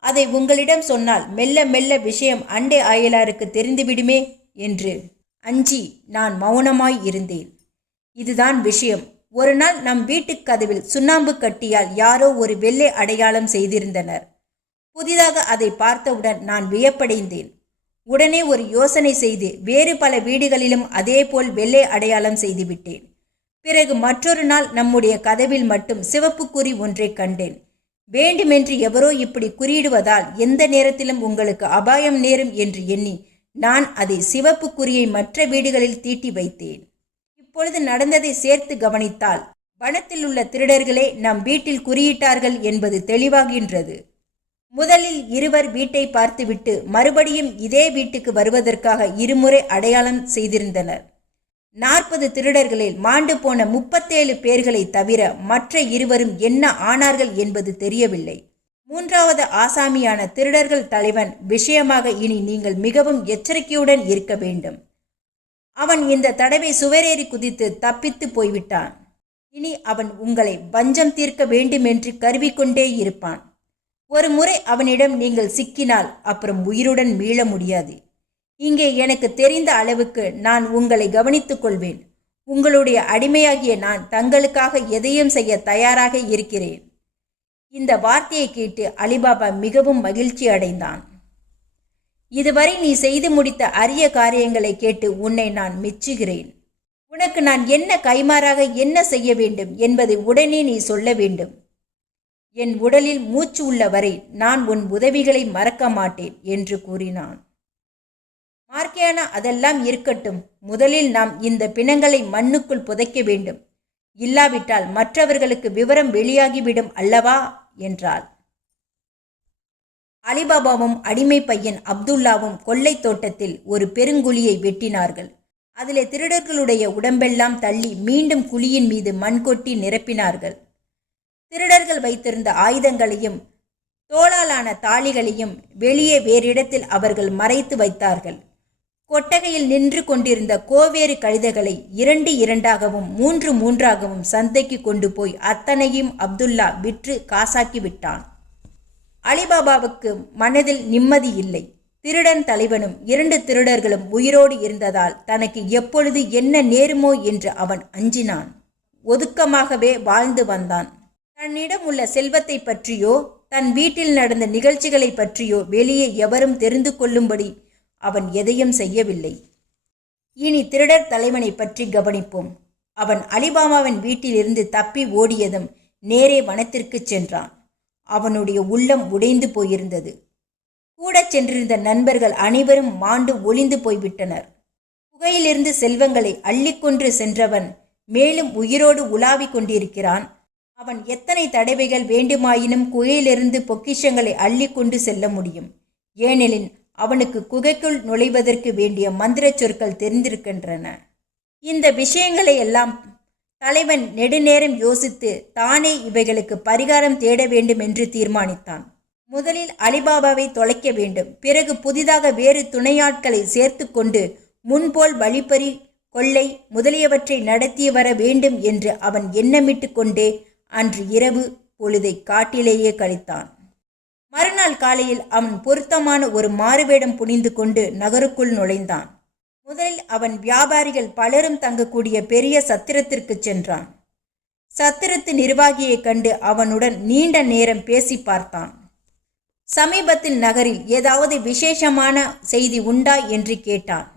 அதை உங்களிடம் சொன்னால் மெல்ல மெல்ல விஷயம் அண்டை அயலாருக்கு தெரிந்துவிடுமே என்று அஞ்சி நான் மௌனமாய் இருந்தேன். இதுதான் விஷயம். ஒரு நாள் நம் வீட்டுக் கதவில் சுண்ணாம்பு கட்டியால் யாரோ ஒரு வெள்ளை அடையாளம் செய்திருந்தனர். புதிதாக அதை பார்த்தவுடன் நான் வியப்படைந்தேன். உடனே ஒரு யோசனை செய்து வேறு பல வீடுகளிலும் அதேபோல் வெள்ளை அடையாளம் செய்துவிட்டேன். பிறகு மற்றொரு நாள் நம்முடைய கதவில் மட்டும் சிவப்பு குறி ஒன்றை கண்டேன். வேண்டுமென்று எவரோ இப்படி குறியிடுவதால் எந்த நேரத்திலும் உங்களுக்கு அபாயம் நேரும் என்று எண்ணி நான் அதை சிவப்பு குறியை மற்ற வீடுகளில் தீட்டி வைத்தேன். இப்பொழுது நடந்ததை சேர்த்து கவனித்தால் வனத்தில் உள்ள திருடர்களே நம் வீட்டில் குறியிட்டார்கள் என்பது தெளிவாகின்றது. முதலில் இருவர் வீட்டை பார்த்துவிட்டு மறுபடியும் இதே வீட்டுக்கு வருவதற்காக இருமுறை அடையாளம் செய்திருந்தனர். 40 திருடர்களில் மாண்டு போன 37 பேர்களை தவிர மற்ற இருவரும் என்ன ஆனார்கள் என்பது தெரியவில்லை. மூன்றாவது ஆசாமியான திருடர்கள் தலைவன் விஷயமாக இனி நீங்கள் மிகவும் எச்சரிக்கையுடன் இருக்க வேண்டும். அவன் இந்த தடவை சுவரேறி குதித்து தப்பித்து போய்விட்டான். இனி அவன் உங்களை வஞ்சம் தீர்க்க வேண்டுமென்று கருவிக்கொண்டே இருப்பான். ஒரு முறை அவனிடம் நீங்கள் சிக்கினால் அப்புறம் உயிருடன் மீள முடியாது. இங்கே எனக்கு தெரிந்த அளவுக்கு நான் உங்களை கவனித்துக் கொள்வேன். உங்களுடைய அடிமையாகிய நான் தங்களுக்காக எதையும் செய்ய தயாராக இருக்கிறேன். இந்த வார்த்தையை கேட்டு அலிபாபா மிகவும் மகிழ்ச்சி அடைந்தான். இதுவரை நீ செய்து முடித்த அரிய காரியங்களை கேட்டு உன்னை நான் மெச்சுகிறேன். உனக்கு நான் என்ன கைமாறாக என்ன செய்ய வேண்டும் என்பதை உடனே நீ சொல்ல வேண்டும். என் உடலில் மூச்சு உள்ள வரை நான் உன் உதவிகளை மறக்க மாட்டேன் என்று கூறினான். மார்க்கியானா, அதெல்லாம் இருக்கட்டும். முதலில் நாம் இந்த பிணங்களை மண்ணுக்குள் புதைக்க வேண்டும். இல்லாவிட்டால் மற்றவர்களுக்கு விவரம் வெளியாகிவிடும் அல்லவா என்றாள். அலிபாபாவும் அடிமை பையன் அப்துல்லாவும் கொள்ளை தோட்டத்தில் ஒரு பெருங்குழியை வெட்டினார்கள். அதிலே திருடர்களுடைய உடம்பெல்லாம் தள்ளி மீண்டும் குழியின் மீது மண் கொட்டி நிரப்பினார்கள். திருடர்கள் வைத்திருந்த ஆயுதங்களையும் தோளாலான தாளிகளையும் வெளியே வேறிடத்தில் அவர்கள் மறைத்து வைத்தார்கள். கொட்டகையில் நின்று கொண்டிருந்த கோவேறு கழுதைகளை 2 2ஆகவும் 3 3ஆகவும் சந்தைக்கு கொண்டு போய் அத்தனையும் அப்துல்லா விற்று காசாக்கி விட்டான். அலிபாபாவுக்கு மனதில் நிம்மதி இல்லை. திருடன் தலைவனும் 2 திருடர்களும் உயிரோடு இருந்ததால் தனக்கு எப்பொழுது என்ன நேருமோ என்று அவன் அஞ்சினான். ஒதுக்கமாகவே வாழ்ந்து வந்தான். தன்னிடம் உள்ள செல்வத்தை பற்றியோ தன் வீட்டில் நடந்த நிகழ்ச்சிகளை பற்றியோ வெளியே எவரும் தெரிந்து கொள்ளும்படி அவன் எதையும் செய்யவில்லை. இனி திருடர் தலைவனை பற்றி கவனிப்போம். அவன் அலிபாபாவின் வீட்டிலிருந்து தப்பி ஓடியதும் நேரே வனத்திற்கு சென்றான். அவனுடைய உள்ளம் உடைந்து போயிருந்தது. கூட சென்றிருந்த நண்பர்கள் அனைவரும் மாண்டு ஒளிந்து போய்விட்டனர். குகையிலிருந்து செல்வங்களை அள்ளிக்கொன்று சென்றவன் மேலும் உயிரோடு உலாவிக் கொண்டிருக்கிறான். அவன் எத்தனை தடவைகள் வேண்டுமாயினும் குகையிலிருந்து பொக்கிஷங்களை அள்ளி கொண்டு செல்ல முடியும். ஏனெனில் அவனுக்கு குகைக்குள் நுழைவதற்கு வேண்டிய மந்திர சொற்கள் தெரிந்திருக்கின்றன. இந்த விஷயங்களை எல்லாம் தலைவன் நெடுநேரம் யோசித்து தானே இவைகளுக்கு பரிகாரம் தேட வேண்டும் என்று தீர்மானித்தான். முதலில் அலிபாபாவை தொலைக்க வேண்டும். பிறகு புதிதாக வேறு துணையாட்களை சேர்த்து கொண்டு முன்போல் வழிப்பறி, கொள்ளை முதலியவற்றை நடத்தி வர வேண்டும் என்று அவன் எண்ணமிட்டு கொண்டே அன்று இரவு பொழுதை காட்டிலேயே கழித்தான். மறுநாள் காலையில் அவன் பொருத்தமான ஒரு மாறுவேடம் புனிந்து கொண்டு நகருக்குள் நுழைந்தான். முதலில் அவன் வியாபாரிகள் பலரும் தங்கக்கூடிய பெரிய சத்திரத்திற்கு சென்றான். சத்திரத்து நிர்வாகியை கண்டு அவனுடன் நீண்ட நேரம் பேசி பார்த்தான். சமீபத்தில் நகரில் ஏதாவது விசேஷமான செய்தி உண்டா என்று கேட்டான்.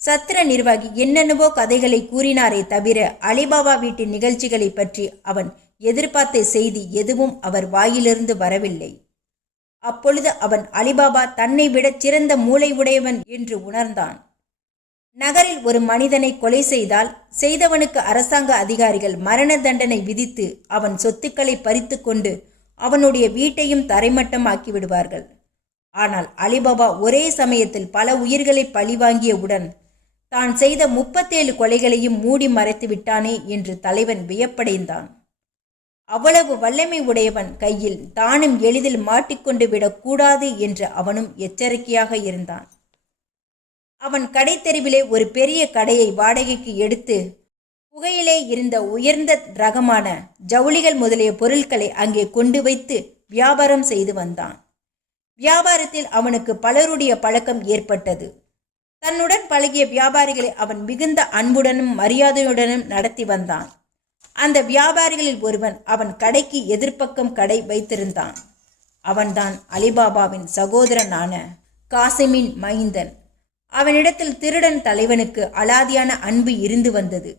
சத்திர நிர்வாகி என்னென்னவோ கதைகளை கூறினாரே தவிர அலிபாபா வீட்டு நிகழ்ச்சிகளை பற்றி அவன் எதிர்பார்த்த செய்தி எதுவும் அவர் வாயிலிருந்து வரவில்லை. அப்பொழுது அவன் அலிபாபா தன்னை விட சிறந்த மூளை உடையவன் என்று உணர்ந்தான். நகரில் ஒரு மனிதனை கொலை செய்தால் செய்தவனுக்கு அரசாங்க அதிகாரிகள் மரண தண்டனை விதித்து அவன் சொத்துக்களை பறித்து கொண்டு அவனுடைய வீட்டையும் தரைமட்டமாக்கி விடுவார்கள். ஆனால் அலிபாபா ஒரே சமயத்தில் பல உயிர்களை பழிவாங்கியவுடன் தான் செய்த 37 கொலைகளையும் மூடி மறைத்து விட்டானே என்று தலைவன் வியப்படைந்தான். அவ்வளவு வல்லமை உடையவன் கையில் தானும் எளிதில் மாட்டிக்கொண்டு விடக்கூடாது என்று அவனும் எச்சரிக்கையாக இருந்தான். அவன் கடை தெருவிலே ஒரு பெரிய கடையை வாடகைக்கு எடுத்து புகையிலே இருந்த உயர்ந்த ரகமான ஜவுளிகள் முதலிய பொருட்களை அங்கே கொண்டு வைத்து வியாபாரம் செய்து வந்தான். வியாபாரத்தில் அவனுக்கு பலருடைய பழக்கம் ஏற்பட்டது. தன்னுடன் பழகிய வியாபாரிகளை அவன் மிகுந்த அன்புடனும் மரியாதையுடனும் நடத்தி வந்தான். அந்த வியாபாரிகளில் ஒருவன் அவன் கடைக்கு எதிர்ப்பக்கம் கடை வைத்திருந்தான். அவன்தான் அலிபாபாவின் சகோதரனான காசிமின் மைந்தன். அவனிடத்தில் திருடன் தலைவனுக்கு அலாதியான அன்பு இருந்து வந்தது.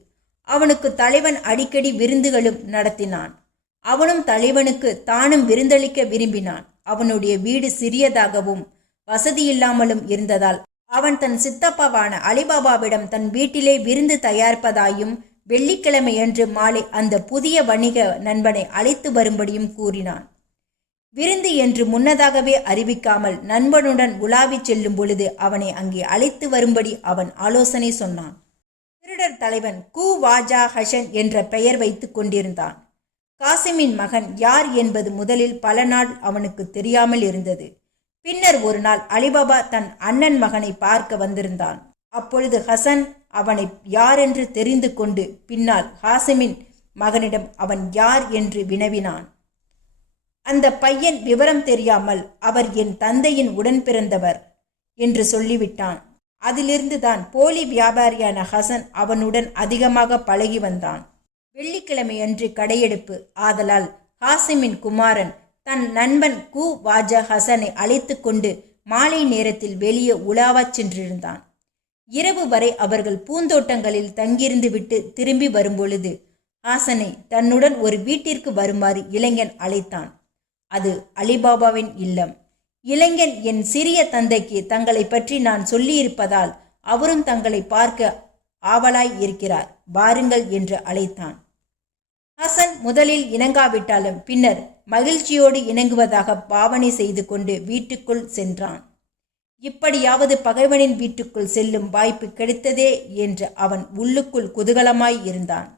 அவனுக்கு தலைவன் அடிக்கடி விருந்துகளும் நடத்தினான். அவனும் தலைவனுக்கு தானும் விருந்தளிக்க விரும்பினான். அவனுடைய வீடு சிறியதாகவும் வசதியில்லாமலும் இருந்ததால் அவன் தன் சித்தப்பாவான அலிபாபாவிடம் தன் வீட்டிலே விருந்து தயாரிப்பதாயும் வெள்ளிக்கிழமையன்று மாலை அந்த புதிய வணிக நண்பனை அழைத்து வரும்படியும் கூறினான். விருந்து என்று முன்னதாகவே அறிவிக்காமல் நண்பனுடன் உலாவி செல்லும் பொழுது அவனை அங்கே அழைத்து வரும்படி அவன் ஆலோசனை சொன்னான். திருடர் தலைவன் வாஜா ஹசன் என்ற பெயர் வைத்து கொண்டிருந்தான். காசிமின் மகன் யார் என்பது முதலில் பல நாள் அவனுக்கு தெரியாமல் இருந்தது. பின்னர் ஒரு நாள் அலிபாபா தன் அண்ணன் மகனை பார்க்க வந்திருந்தான். அப்பொழுது ஹசன் அவனை யாரென்று தெரிந்து கொண்டு பின்னால் காசிமின் மகனிடம் அவன் யார் என்று வினவினான். அந்த பையன் விவரம் தெரியாமல் அவர் என் தந்தையின் உடன் பிறந்தவர் என்று சொல்லிவிட்டான். அதிலிருந்து தான் போலி வியாபாரியான ஹசன் அவனுடன் அதிகமாக பழகி வந்தான். வெள்ளிக்கிழமையன்று கடையெடுப்பு ஆதலால் காசிமின் குமாரன் தன் நண்பன் வாஜா ஹசனை அழைத்து கொண்டு மாலை நேரத்தில் வெளியே உலாவச் சென்றிருந்தான். இரவு வரை அவர்கள் பூந்தோட்டங்களில் தங்கியிருந்து விட்டு திரும்பி வரும்பொழுது ஹாசனை தன்னுடன் ஒரு வீட்டிற்கு வருமாறு இளைஞன் அழைத்தான். அது அலிபாபாவின் இல்லம். இளைஞன், என் சிறிய தந்தைக்கு தங்களை பற்றி நான் சொல்லியிருப்பதால் அவரும் தங்களை பார்க்க ஆவலாய் இருக்கிறார், வாருங்கள் என்று அழைத்தான். ஹசன் முதலில் இணங்காவிட்டாலும் பின்னர் மகிழ்ச்சியோடு இணங்குவதாக பாவனை செய்து கொண்டு வீட்டுக்குள் சென்றான். இப்படியாவது பகைவனின் வீட்டுக்குள் செல்லும் வாய்ப்பு கிடைத்ததே என்று அவன் உள்ளுக்குள் குதூகலமாய் இருந்தான்.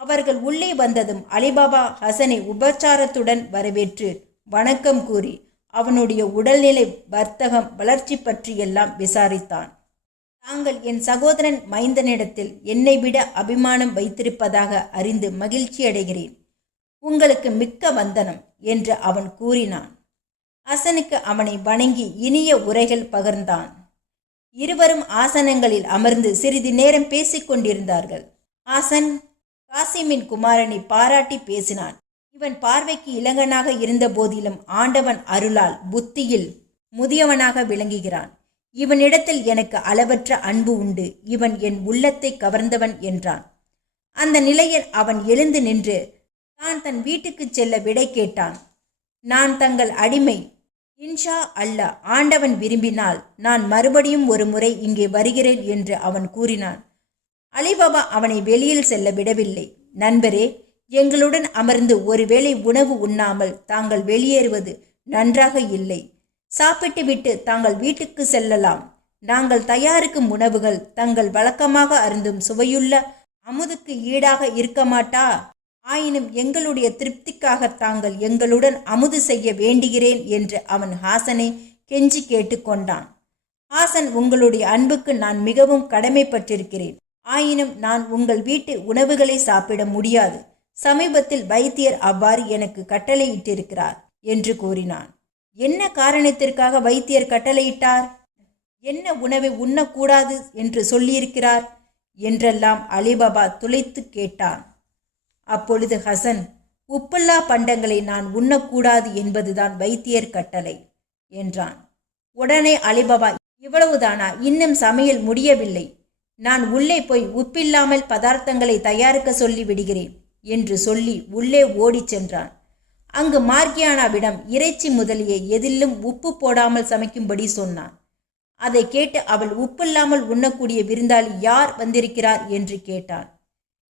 அவர்கள் உள்ளே வந்ததும் அலிபாபா ஹசனை உபச்சாரத்துடன் வரவேற்று வணக்கம் கூறி அவனுடைய உடல்நிலை, வர்த்தகம், வளர்ச்சி பற்றியெல்லாம் விசாரித்தான். தாங்கள் என் சகோதரன் மைந்தனிடத்தில் என்னை விட அபிமானம் வைத்திருப்பதாக அறிந்து மகிழ்ச்சி அடைகிறேன். உங்களுக்கு மிக்க வந்தனம் என்று அவன் கூறினான். ஹசனுக்கு அவனை வணங்கி இனிய உரைகள் பகர்ந்தான். இருவரும் ஆசனங்களில் அமர்ந்து சிறிது நேரம் பேசிக்கொண்டிருந்தார்கள். ஹசன் காசிமின் குமாரனை பாராட்டி பேசினான். இவன் பார்வைக்கு இளங்கனாக இருந்த போதிலும் ஆண்டவன் அருளால் புத்தியில் முதியவனாக விளங்குகிறான். இவனிடத்தில் எனக்கு அளவற்ற அன்பு உண்டு. இவன் என் உள்ளத்தை கவர்ந்தவன் என்றான். அந்த நிலையில் அவன் எழுந்து நின்று தான் தன் வீட்டுக்கு செல்ல விடை கேட்டான். நான் தங்கள் அடிமை. இன்ஷா அல்லாஹ், ஆண்டவன் விரும்பினால் நான் மறுபடியும் ஒரு முறை இங்கே வருகிறேன் என்று அவன் கூறினான். அலிபாபா அவனை வெளியில் செல்ல விடவில்லை. நண்பரே, எங்களுடன் அமர்ந்து ஒருவேளை உணவு உண்ணாமல் தாங்கள் வெளியேறுவது நன்றாக இல்லை. சாப்பிட்டு விட்டு தாங்கள் வீட்டுக்கு செல்லலாம். நாங்கள் தயாரிக்கும் உணவுகள் தங்கள் வழக்கமாக அருந்தும் சுவையுள்ள அமுதுக்கு ஈடாக இருக்க மாட்டா. ஆயினும் எங்களுடைய திருப்திக்காக தாங்கள் எங்களுடன் அமுது செய்ய வேண்டுகிறேன் என்று அவன் ஹாசனை கெஞ்சி கேட்டுக்கொண்டான். ஹாசன், உங்களுடைய அன்புக்கு நான் மிகவும் கடமைப்பட்டிருக்கிறேன். ஆயினும் நான் உங்கள் வீட்டு உணவுகளை சாப்பிட முடியாது. சமீபத்தில் வைத்தியர் அவ்வாறு எனக்கு கட்டளையிட்டிருக்கிறார் என்று கூறினான். என்ன காரணத்திற்காக வைத்தியர் கட்டளையிட்டார்? என்ன உணவை உண்ணக்கூடாது என்று சொல்லியிருக்கிறார் என்றெல்லாம் அலிபாபா துளைத்து கேட்டான். அப்பொழுது ஹசன், உப்புல்லா பண்டங்களை நான் உண்ணக்கூடாது என்பதுதான் வைத்தியர் கட்டளை என்றான். உடனே அலிபாபா, இவ்வளவுதானா? இன்னும் சமையல் முடியவில்லை. நான் உள்ளே போய் உப்பில்லாமல் பதார்த்தங்களை தயாரிக்க சொல்லி விடுகிறேன் என்று சொல்லி உள்ளே ஓடிச் சென்றான். அங்கு மார்கியானாவிடம் இறைச்சி முதலிய எதிலும் உப்பு போடாமல் சமைக்கும்படி சொன்னான். அதை கேட்டு அவள் உப்பில்லாமல் உண்ணக்கூடிய விருந்தாளி யார் வந்திருக்கிறார் என்று கேட்டான்.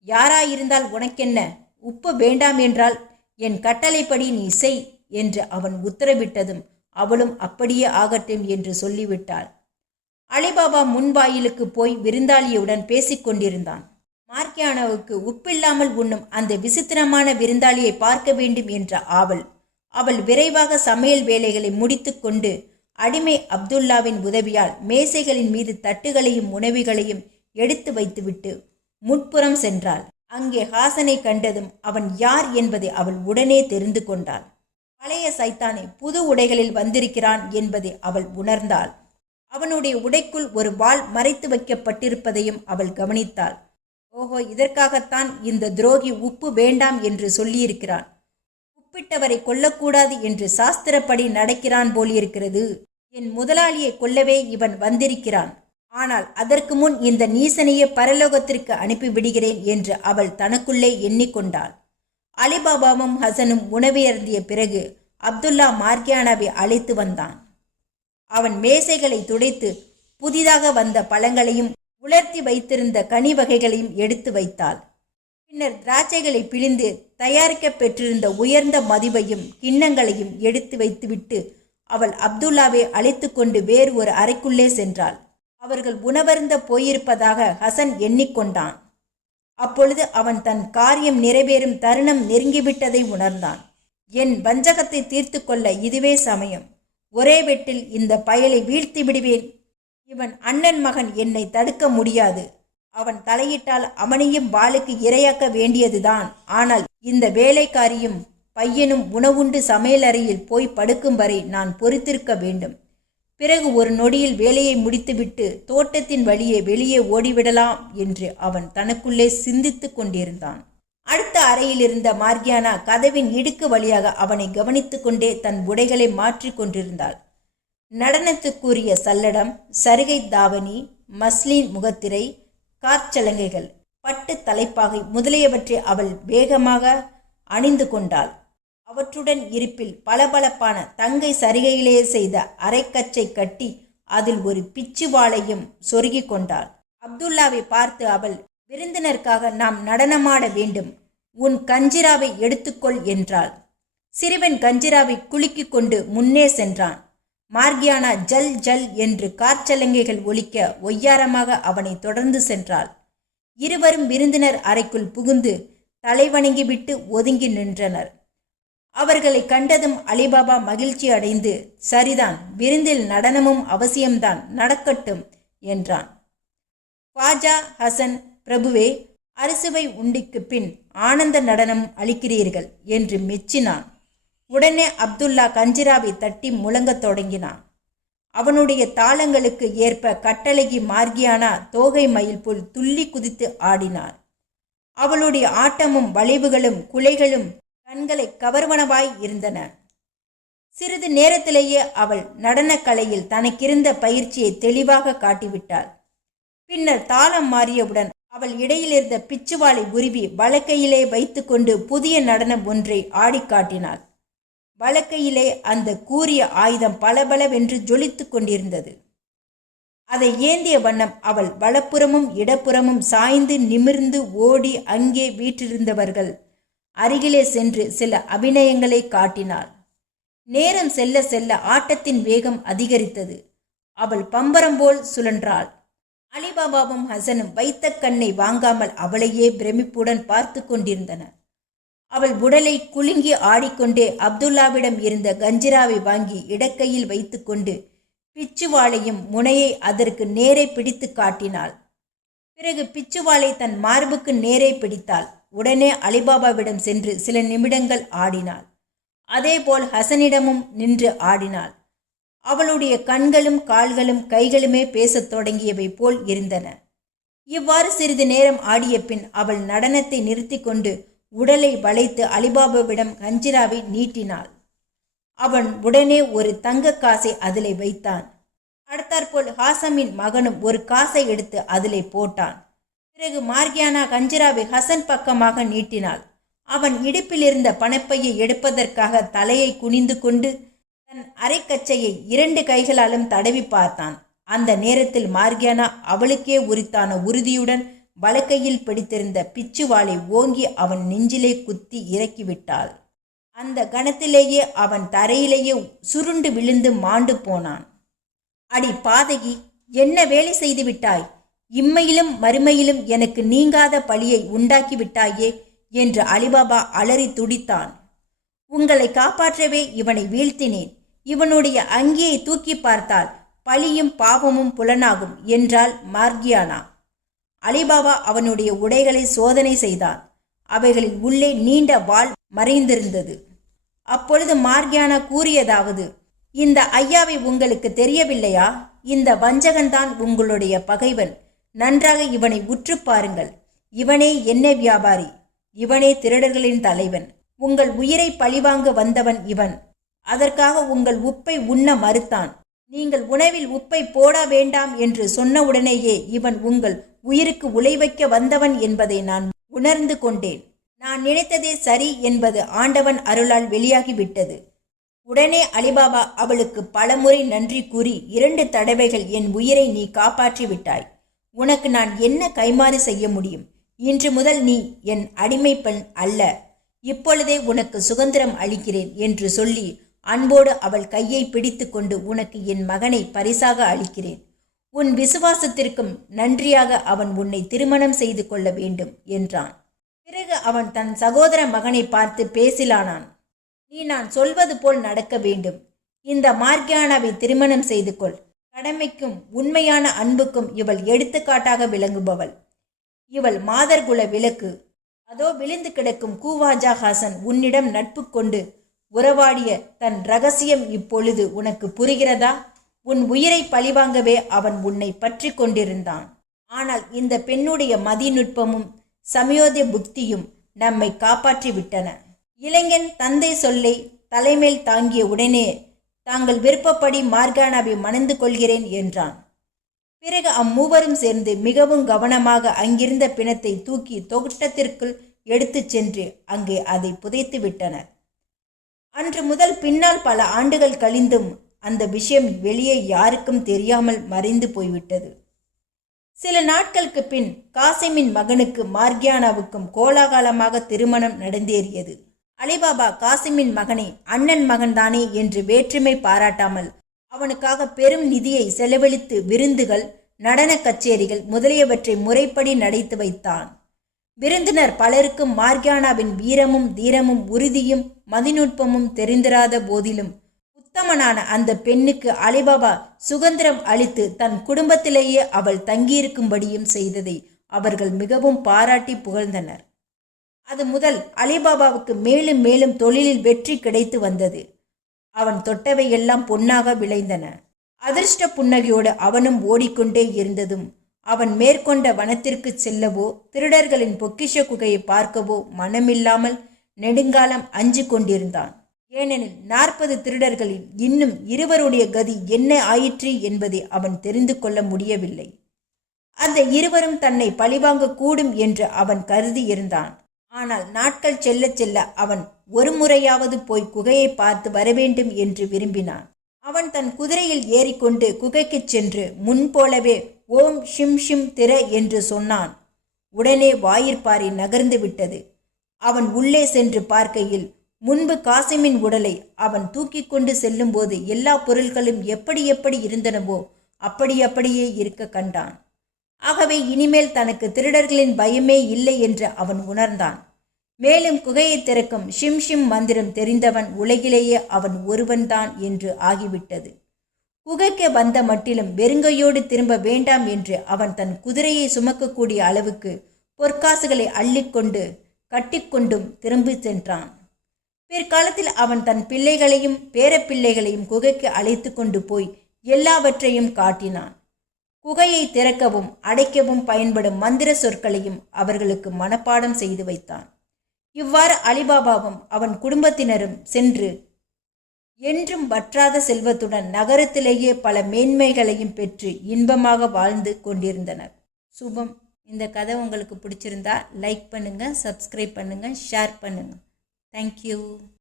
யாராயிருந்தால் உனக்கென்ன? உப்பு வேண்டாம் என்றால் என் கட்டளைப்படி நீ செய் என்று அவன் உத்தரவிட்டதும் அவளும் அப்படியே ஆகட்டும் என்று சொல்லிவிட்டாள். அலிபாபா முன்வாயிலுக்கு போய் விருந்தாளியுடன் பேசிக்கொண்டிருந்தான். மார்கியானாவுக்கு உப்பில்லாமல் உண்ணும் அந்த விசித்திரமான விருந்தாளியை பார்க்க வேண்டும் என்ற ஆவல். அவள் விரைவாக சமையல் வேலைகளை முடித்து கொண்டு அடிமை அப்துல்லாவின் உதவியால் மேசைகளின் மீது தட்டுகளையும் உணவுகளையும் எடுத்து வைத்துவிட்டு முட்புறம் சென்றாள். அங்கே ஹாசனை கண்டதும் அவன் யார் என்பதை அவள் உடனே தெரிந்து கொண்டாள். பழைய சைத்தானே புது உடைகளில் வந்திருக்கிறான் என்பதை அவள் உணர்ந்தாள். அவனுடைய உடைக்குள் ஒரு வாள் மறைத்து வைக்கப்பட்டிருப்பதையும் அவள் கவனித்தாள். ஓஹோ, இதற்காகத்தான் இந்த துரோகி உப்பு வேண்டாம் என்று சொல்லியிருக்கிறான். உப்பிட்டவரை கொல்லக்கூடாது என்று சாஸ்திரப்படி நடக்கிறான் போலிருக்கிறது. என் முதலாளியை கொல்லவே இவன் வந்திருக்கிறான். ஆனால் அதற்கு முன் இந்த நீசனையே பரலோகத்திற்கு அனுப்பிவிடுகிறேன் என்று அவள் தனக்குள்ளே எண்ணிக்கொண்டாள். அலிபாபாவும் ஹசனும் உணவையருந்திய பிறகு அப்துல்லா மார்கியானாவை அழைத்து வந்தான். அவன் மேசைகளை துடைத்து புதிதாக வந்த பழங்களையும் உலர்த்தி வைத்திருந்த கனி வகைகளையும் எடுத்து வைத்தாள். பின்னர் திராட்சைகளை பிழிந்து தயாரிக்க பெற்றிருந்த உயர்ந்த மதுவையும் கிண்ணங்களையும் எடுத்து வைத்துவிட்டு அவள் அப்துல்லாவை அழைத்து கொண்டு வேறு ஒரு அறைக்குள்ளே சென்றாள். அவர்கள் உணவருந்த போயிருப்பதாக ஹசன் எண்ணிக்கொண்டான். அப்பொழுது அவன் தன் காரியம் நிறைவேறும் தருணம் நெருங்கிவிட்டதை உணர்ந்தான். என் வஞ்சகத்தை தீர்த்து கொள்ள இதுவே சமயம். ஒரே வெட்டில் இந்த பயலை வீழ்த்தி விடுவேன். இவன் அண்ணன் மகன், என்னை தடுக்க முடியாது. அவன் தலையிட்டால் அவனையும் வாளுக்கு இரையாக்க வேண்டியதுதான். ஆனால் இந்த வேலைக்காரியும் பையனும் உணவுண்டு சமையலறையில் போய் படுக்கும் வரை நான் பொறுத்திருக்க வேண்டும். பிறகு ஒரு நொடியில் வேலையை முடித்துவிட்டு தோட்டத்தின் வழியே வெளியே ஓடிவிடலாம் என்று அவன் தனக்குள்ளே சிந்தித்து கொண்டிருந்தான். அடுத்த அறையில் இருந்த மார்கியானா கதவின் இடுக்கு வழியாக அவனை கவனித்து கொண்டே தன் உடைகளை மாற்றி கொண்டிருந்தாள். நடனத்துக்குரிய சல்லடம், சரிகை தாவணி, மஸ்லின் முகத்திரை, காற்சலங்கைகள், பட்டு தலைப்பாகை முதலியவற்றை அவள் வேகமாக அணிந்து கொண்டாள். அவற்றுடன் இருப்பில் பளபளப்பான தங்கை சரிகையிலே செய்த அரைக்கச்சை கட்டி அதில் ஒரு பிச்சு வாளையும் சொருகி கொண்டாள். அப்துல்லாவை பார்த்து அவள், விருந்தினருக்காக நாம் நடனமாட வேண்டும். உன் கஞ்சிராவை எடுத்துக்கொள் என்றாள். சிறுவன் கஞ்சிராவை குலுக்கிக் கொண்டு முன்னே சென்றான். மார்கியானா ஜல் ஜல் என்று காற்சலங்கைகள் ஒலிக்க ஒய்யாரமாக அவனை தொடர்ந்து சென்றாள். இருவரும் விருந்தினர் அறைக்குள் புகுந்து தலைவணங்கிவிட்டு ஒதுங்கி நின்றனர். அவர்களை கண்டதும் அலிபாபா மகிழ்ச்சி அடைந்து, சரிதான், விருந்தில் நடனமும் அவசியம்தான், நடக்கட்டும் என்றான். ख्वाजा ஹசன், பிரபுவே, அறுசுவை உண்டிக்கு பின் ஆனந்த நடனம் அளிக்கிறீர்கள் என்று மெச்சினான். உடனே அப்துல்லா கஞ்சிராவை தட்டி முழங்கத் தொடங்கினான். அவனுடைய தாளங்களுக்கு ஏற்ப கட்டழகி மார்கியானா தோகை மயில் போல் துள்ளி குதித்து ஆடினார். அவளுடைய ஆட்டமும் வளைவுகளும் குலைகளும் கண்களை கவர்வனவாய் இருந்தன. சிறிது நேரத்திலேயே அவள் நடனக்கலையில் தனக்கிருந்த பயிற்சியை தெளிவாக காட்டிவிட்டாள். பின்னர் தாளம் மாறியவுடன் அவள் இடையிலிருந்த பிச்சுவாளை உருவி வலக்கையிலே வைத்து கொண்டு புதிய நடனம் ஒன்றை ஆடி காட்டினாள். வலக்கையிலே அந்த கூரிய ஆயுதம் பலபலவென்று ஜொலித்து கொண்டிருந்தது. அதை ஏந்திய வண்ணம் அவள் வலப்புறமும் இடப்புறமும் சாய்ந்து நிமிர்ந்து ஓடி அங்கே வீற்றிருந்தவர்கள் அருகிலே சென்று சில அபிநயங்களை காட்டினாள். நேரம் செல்ல செல்ல ஆட்டத்தின் வேகம் அதிகரித்தது. அவள் பம்பரம் போல் சுழன்றாள். அலிபாபாவும் ஹசனும் வைத்த கண்ணை வாங்காமல் அவளையே பிரமிப்புடன் பார்த்து கொண்டிருந்தனர். அவள் உடலை குலுங்கி ஆடிக்கொண்டே அப்துல்லாவிடம் இருந்த கஞ்சிராவை வாங்கி இடக்கையில் வைத்து கொண்டு பிச்சுவாளையும் முனையை அதற்கு நேரே பிடித்து காட்டினாள். பிறகு பிச்சுவாளை தன் மார்புக்கு நேரே பிடித்தாள். உடனே அலிபாபாவிடம் சென்று சில நிமிடங்கள் ஆடினாள். அதேபோல் ஹசனிடமும் நின்று ஆடினாள். அவளுடைய கண்களும் கால்களும் கைகளுமே பேசத் தொடங்கியவை போல் இருந்தன. இவ்வாறு சிறிது நேரம் ஆடிய பின் அவள் நடனத்தை நிறுத்தி கொண்டு உடலை வளைத்து அலிபாபாவிடம் கஞ்சிராவை நீட்டினாள். அவன் உடனே ஒரு தங்க காசை அதிலே வைத்தான். அடுத்தாற்போல் ஹாசமின் மகனும் ஒரு காசை எடுத்து அதிலே போட்டான். பிறகு மார்கியானா கஞ்சிராவை ஹசன் பக்கமாக நீட்டினாள். அவன் இடுப்பில் இருந்த பணப்பையை எடுப்பதற்காக தலையை குனிந்து கொண்டு தன் அரைக்கச்சையை 2 கைகளாலும் தடவி பார்த்தான். அந்த நேரத்தில் மார்கியானா அவளுக்கே உரித்தான உறுதியுடன் வலக்கையில் பிடித்திருந்த பிச்சுவாளை ஓங்கி அவன் நெஞ்சிலே குத்தி இறக்கிவிட்டாள். அந்த கணத்திலேயே அவன் தரையிலேயே சுருண்டு விழுந்து மாண்டு போனான். அடி பாதகி, என்ன வேலை செய்து விட்டாய்? இம்மையிலும் மறுமையிலும் எனக்கு நீங்காத பழியை உண்டாக்கி விட்டாயே என்று அலிபாபா அலறி துடித்தான். உங்களை காப்பாற்றவே இவனை வீழ்த்தினேன். இவனுடைய அங்கியை தூக்கி பார்த்தால் பழியும் பாவமும் புலனாகும் என்றாள் மார்கியானா. அலிபாபா அவனுடைய உடைகளை சோதனை செய்தான். அவைகளில் உள்ளே நீண்ட வாள் மறைந்திருந்தது. அப்பொழுது மார்கியானா கூறியதாவது, இந்த ஐயாவை உங்களுக்கு தெரியவில்லையா? இந்த வஞ்சகன்தான் உங்களுடைய பகைவன். நன்றாக இவனை உற்று பாருங்கள். இவனே எண்ணெய் வியாபாரி. இவனே திருடர்களின் தலைவன். உங்கள் உயிரை பழிவாங்க வந்தவன் இவன். அதற்காக உங்கள் உப்பை உண்ண மறுத்தான். நீங்கள் உணவில் உப்பை போட வேண்டாம் என்று சொன்னவுடனேயே இவன் உங்கள் உயிருக்கு உலை வைக்க வந்தவன் என்பதை நான் உணர்ந்து கொண்டேன். நான் நினைத்ததே சரி என்பது ஆண்டவன் அருளால் வெளியாகிவிட்டது. உடனே அலிபாபா அவளுக்கு பலமுறை நன்றி கூறி 2 தடவைகள் என் உயிரை நீ காப்பாற்றி விட்டாய். உனக்கு நான் என்ன கைமாறு செய்ய முடியும்? இன்று முதல் நீ என் அடிமை பெண் அல்ல. இப்பொழுதே உனக்கு சுதந்திரம் அளிக்கிறேன் என்று சொல்லி அன்போடு அவள் கையை பிடித்து கொண்டு, உனக்கு என் மகனை பரிசாக அளிக்கிறேன். உன் விசுவாசத்திற்கும் நன்றியாக அவன் உன்னை திருமணம் செய்து கொள்ள வேண்டும் என்றான். பிறகு அவன் தன் சகோதர மகனை பார்த்து பேசிலானான். நீ நான் சொல்வது போல் நடக்க வேண்டும். இந்த மார்கியானாவை திருமணம் செய்து கொள். கடமைக்கும் உண்மையான அன்புக்கும் இவள் எடுத்துக்காட்டாக விளங்குபவள். இவள் மாதர்குல விளக்கு. அதோ விழுந்து கிடக்கும் கூவாஜா ஹாசன் உன்னிடம் நட்பு கொண்டு உறவாடிய தன் ரகசியம் இப்பொழுது உனக்கு புரிகிறதா? உன் உயிரை பழிவாங்கவே அவன் உன்னை பற்றி கொண்டிருந்தான். ஆனால் இந்த பெண்ணுடைய மதிநுட்பமும் சமயோதய புத்தியும் நம்மை காப்பாற்றி விட்டன. இளைஞன் தந்தை சொல்லை தலைமேல் தாங்கிய உடனே தாங்கள் விருப்பப்படி மார்கானாவை மணந்து கொள்கிறேன் என்றான். பிறகு அம்மூவரும் சேர்ந்து மிகவும் கவனமாக அங்கிருந்த பிணத்தை தூக்கி தோட்டத்திற்குள் எடுத்துச் சென்று அங்கே அதை புதைத்து விட்டனர். அன்று முதல் பின்னால் பல ஆண்டுகள் கழிந்தும் அந்த விஷயம் வெளியே யாருக்கும் தெரியாமல் மறைந்து போய்விட்டது. சில நாட்களுக்கு பின் காசிமின் மகனுக்கு மார்கியானாவுக்கும் கோலாகலமாக திருமணம் நடந்தேறியது. அலிபாபா காசிமின் மகனை அண்ணன் மகன்தானே என்று வேற்றுமை பாராட்டாமல் அவனுக்காக பெரும் நிதியை செலவழித்து விருந்துகள், நடன கச்சேரிகள் முதலியவற்றை முறைப்படி நடத்தி வைத்தான். விருந்தினர் பலருக்கும் மார்கியானாவின் வீரமும் தீரமும் உறுதியும் மதிநுட்பமும் தெரிந்திராத போதிலும் உத்தமனான அந்த பெண்ணுக்கு அலிபாபா சுதந்திரம் அளித்து தன் குடும்பத்திலேயே அவள் தங்கியிருக்கும்படியும் செய்ததை அவர்கள் மிகவும் பாராட்டி புகழ்ந்தனர். அது முதல் அலிபாபாவுக்கு மேலும் மேலும் தொழிலில் வெற்றி கிடைத்து வந்தது. அவன் தொட்டவை எல்லாம் பொன்னாக விளைந்தன. அதிர்ஷ்ட புன்னகையோடு அவனும் ஓடிக்கொண்டே இருந்ததும் அவன் மேற்கொண்ட வனத்திற்கு செல்லவோ திருடர்களின் பொக்கிஷ குகையை பார்க்கவோ மனமில்லாமல் நெடுங்காலம் அஞ்சு கொண்டிருந்தான். ஏனெனில் 40 திருடர்களில் இன்னும் 2 கதி என்ன ஆயிற்று என்பதை அவன் தெரிந்து கொள்ள முடியவில்லை. அந்த 2 தன்னை பழிவாங்க கூடும் என்று அவன் கருதி இருந்தான். ஆனால் நாட்கள் செல்ல செல்ல அவன் ஒரு முறையாவது போய் குகையை பார்த்து வரவேண்டும் என்று விரும்பினான். அவன் தன் குதிரையில் ஏறிக்கொண்டு குகைக்கு சென்று முன்போலவே ஓம் ஷிம் ஷிம் திற என்று சொன்னான். உடனே வாயிற்பாறை நகர்ந்து விட்டது. அவன் உள்ளே சென்று பார்க்கையில் முன்பு காசிமின் உடலை அவன் தூக்கி கொண்டு செல்லும்போது எல்லா பொருட்களும் எப்படி எப்படி இருந்தனவோ அப்படியே இருக்க கண்டான். ஆகவே இனிமேல் தனக்கு திருடர்களின் பயமே இல்லை என்று அவன் உணர்ந்தான். மேலும் குகையை திறக்கும் ஷிம் ஷிம் மந்திரம் தெரிந்தவன் உலகிலேயே அவன் ஒருவன்தான் என்று ஆகிவிட்டது. குகைக்கு வந்த மட்டிலும் வெறுங்கையோடு திரும்ப வேண்டாம் என்று அவன் தன் குதிரையை சுமக்கக்கூடிய அளவுக்கு பொற்காசுகளை அள்ளிக்கொண்டு கட்டிக்கொண்டும் திரும்பி சென்றான். பிற்காலத்தில் அவன் தன் பிள்ளைகளையும் பேரப்பிள்ளைகளையும் குகைக்கு அழைத்து கொண்டு போய் எல்லாவற்றையும் காட்டினான். குகையை திறக்கவும் அடைக்கவும் பயன்படும் மந்திர சொற்களையும் அவர்களுக்கு மனப்பாடம் செய்து வைத்தான். இவ்வாறு அலிபாபாவும் அவன் குடும்பத்தினரும் சென்று என்றும் வற்றாத செல்வத்துடன் நகரத்திலேயே பல மேன்மைகளையும் பெற்று இன்பமாக வாழ்ந்து கொண்டிருந்தனர். சுபம். இந்த கதை உங்களுக்கு பிடிச்சிருந்தா லைக் பண்ணுங்கள், சப்ஸ்கிரைப் பண்ணுங்கள், ஷேர் பண்ணுங்கள். தேங்க்யூ.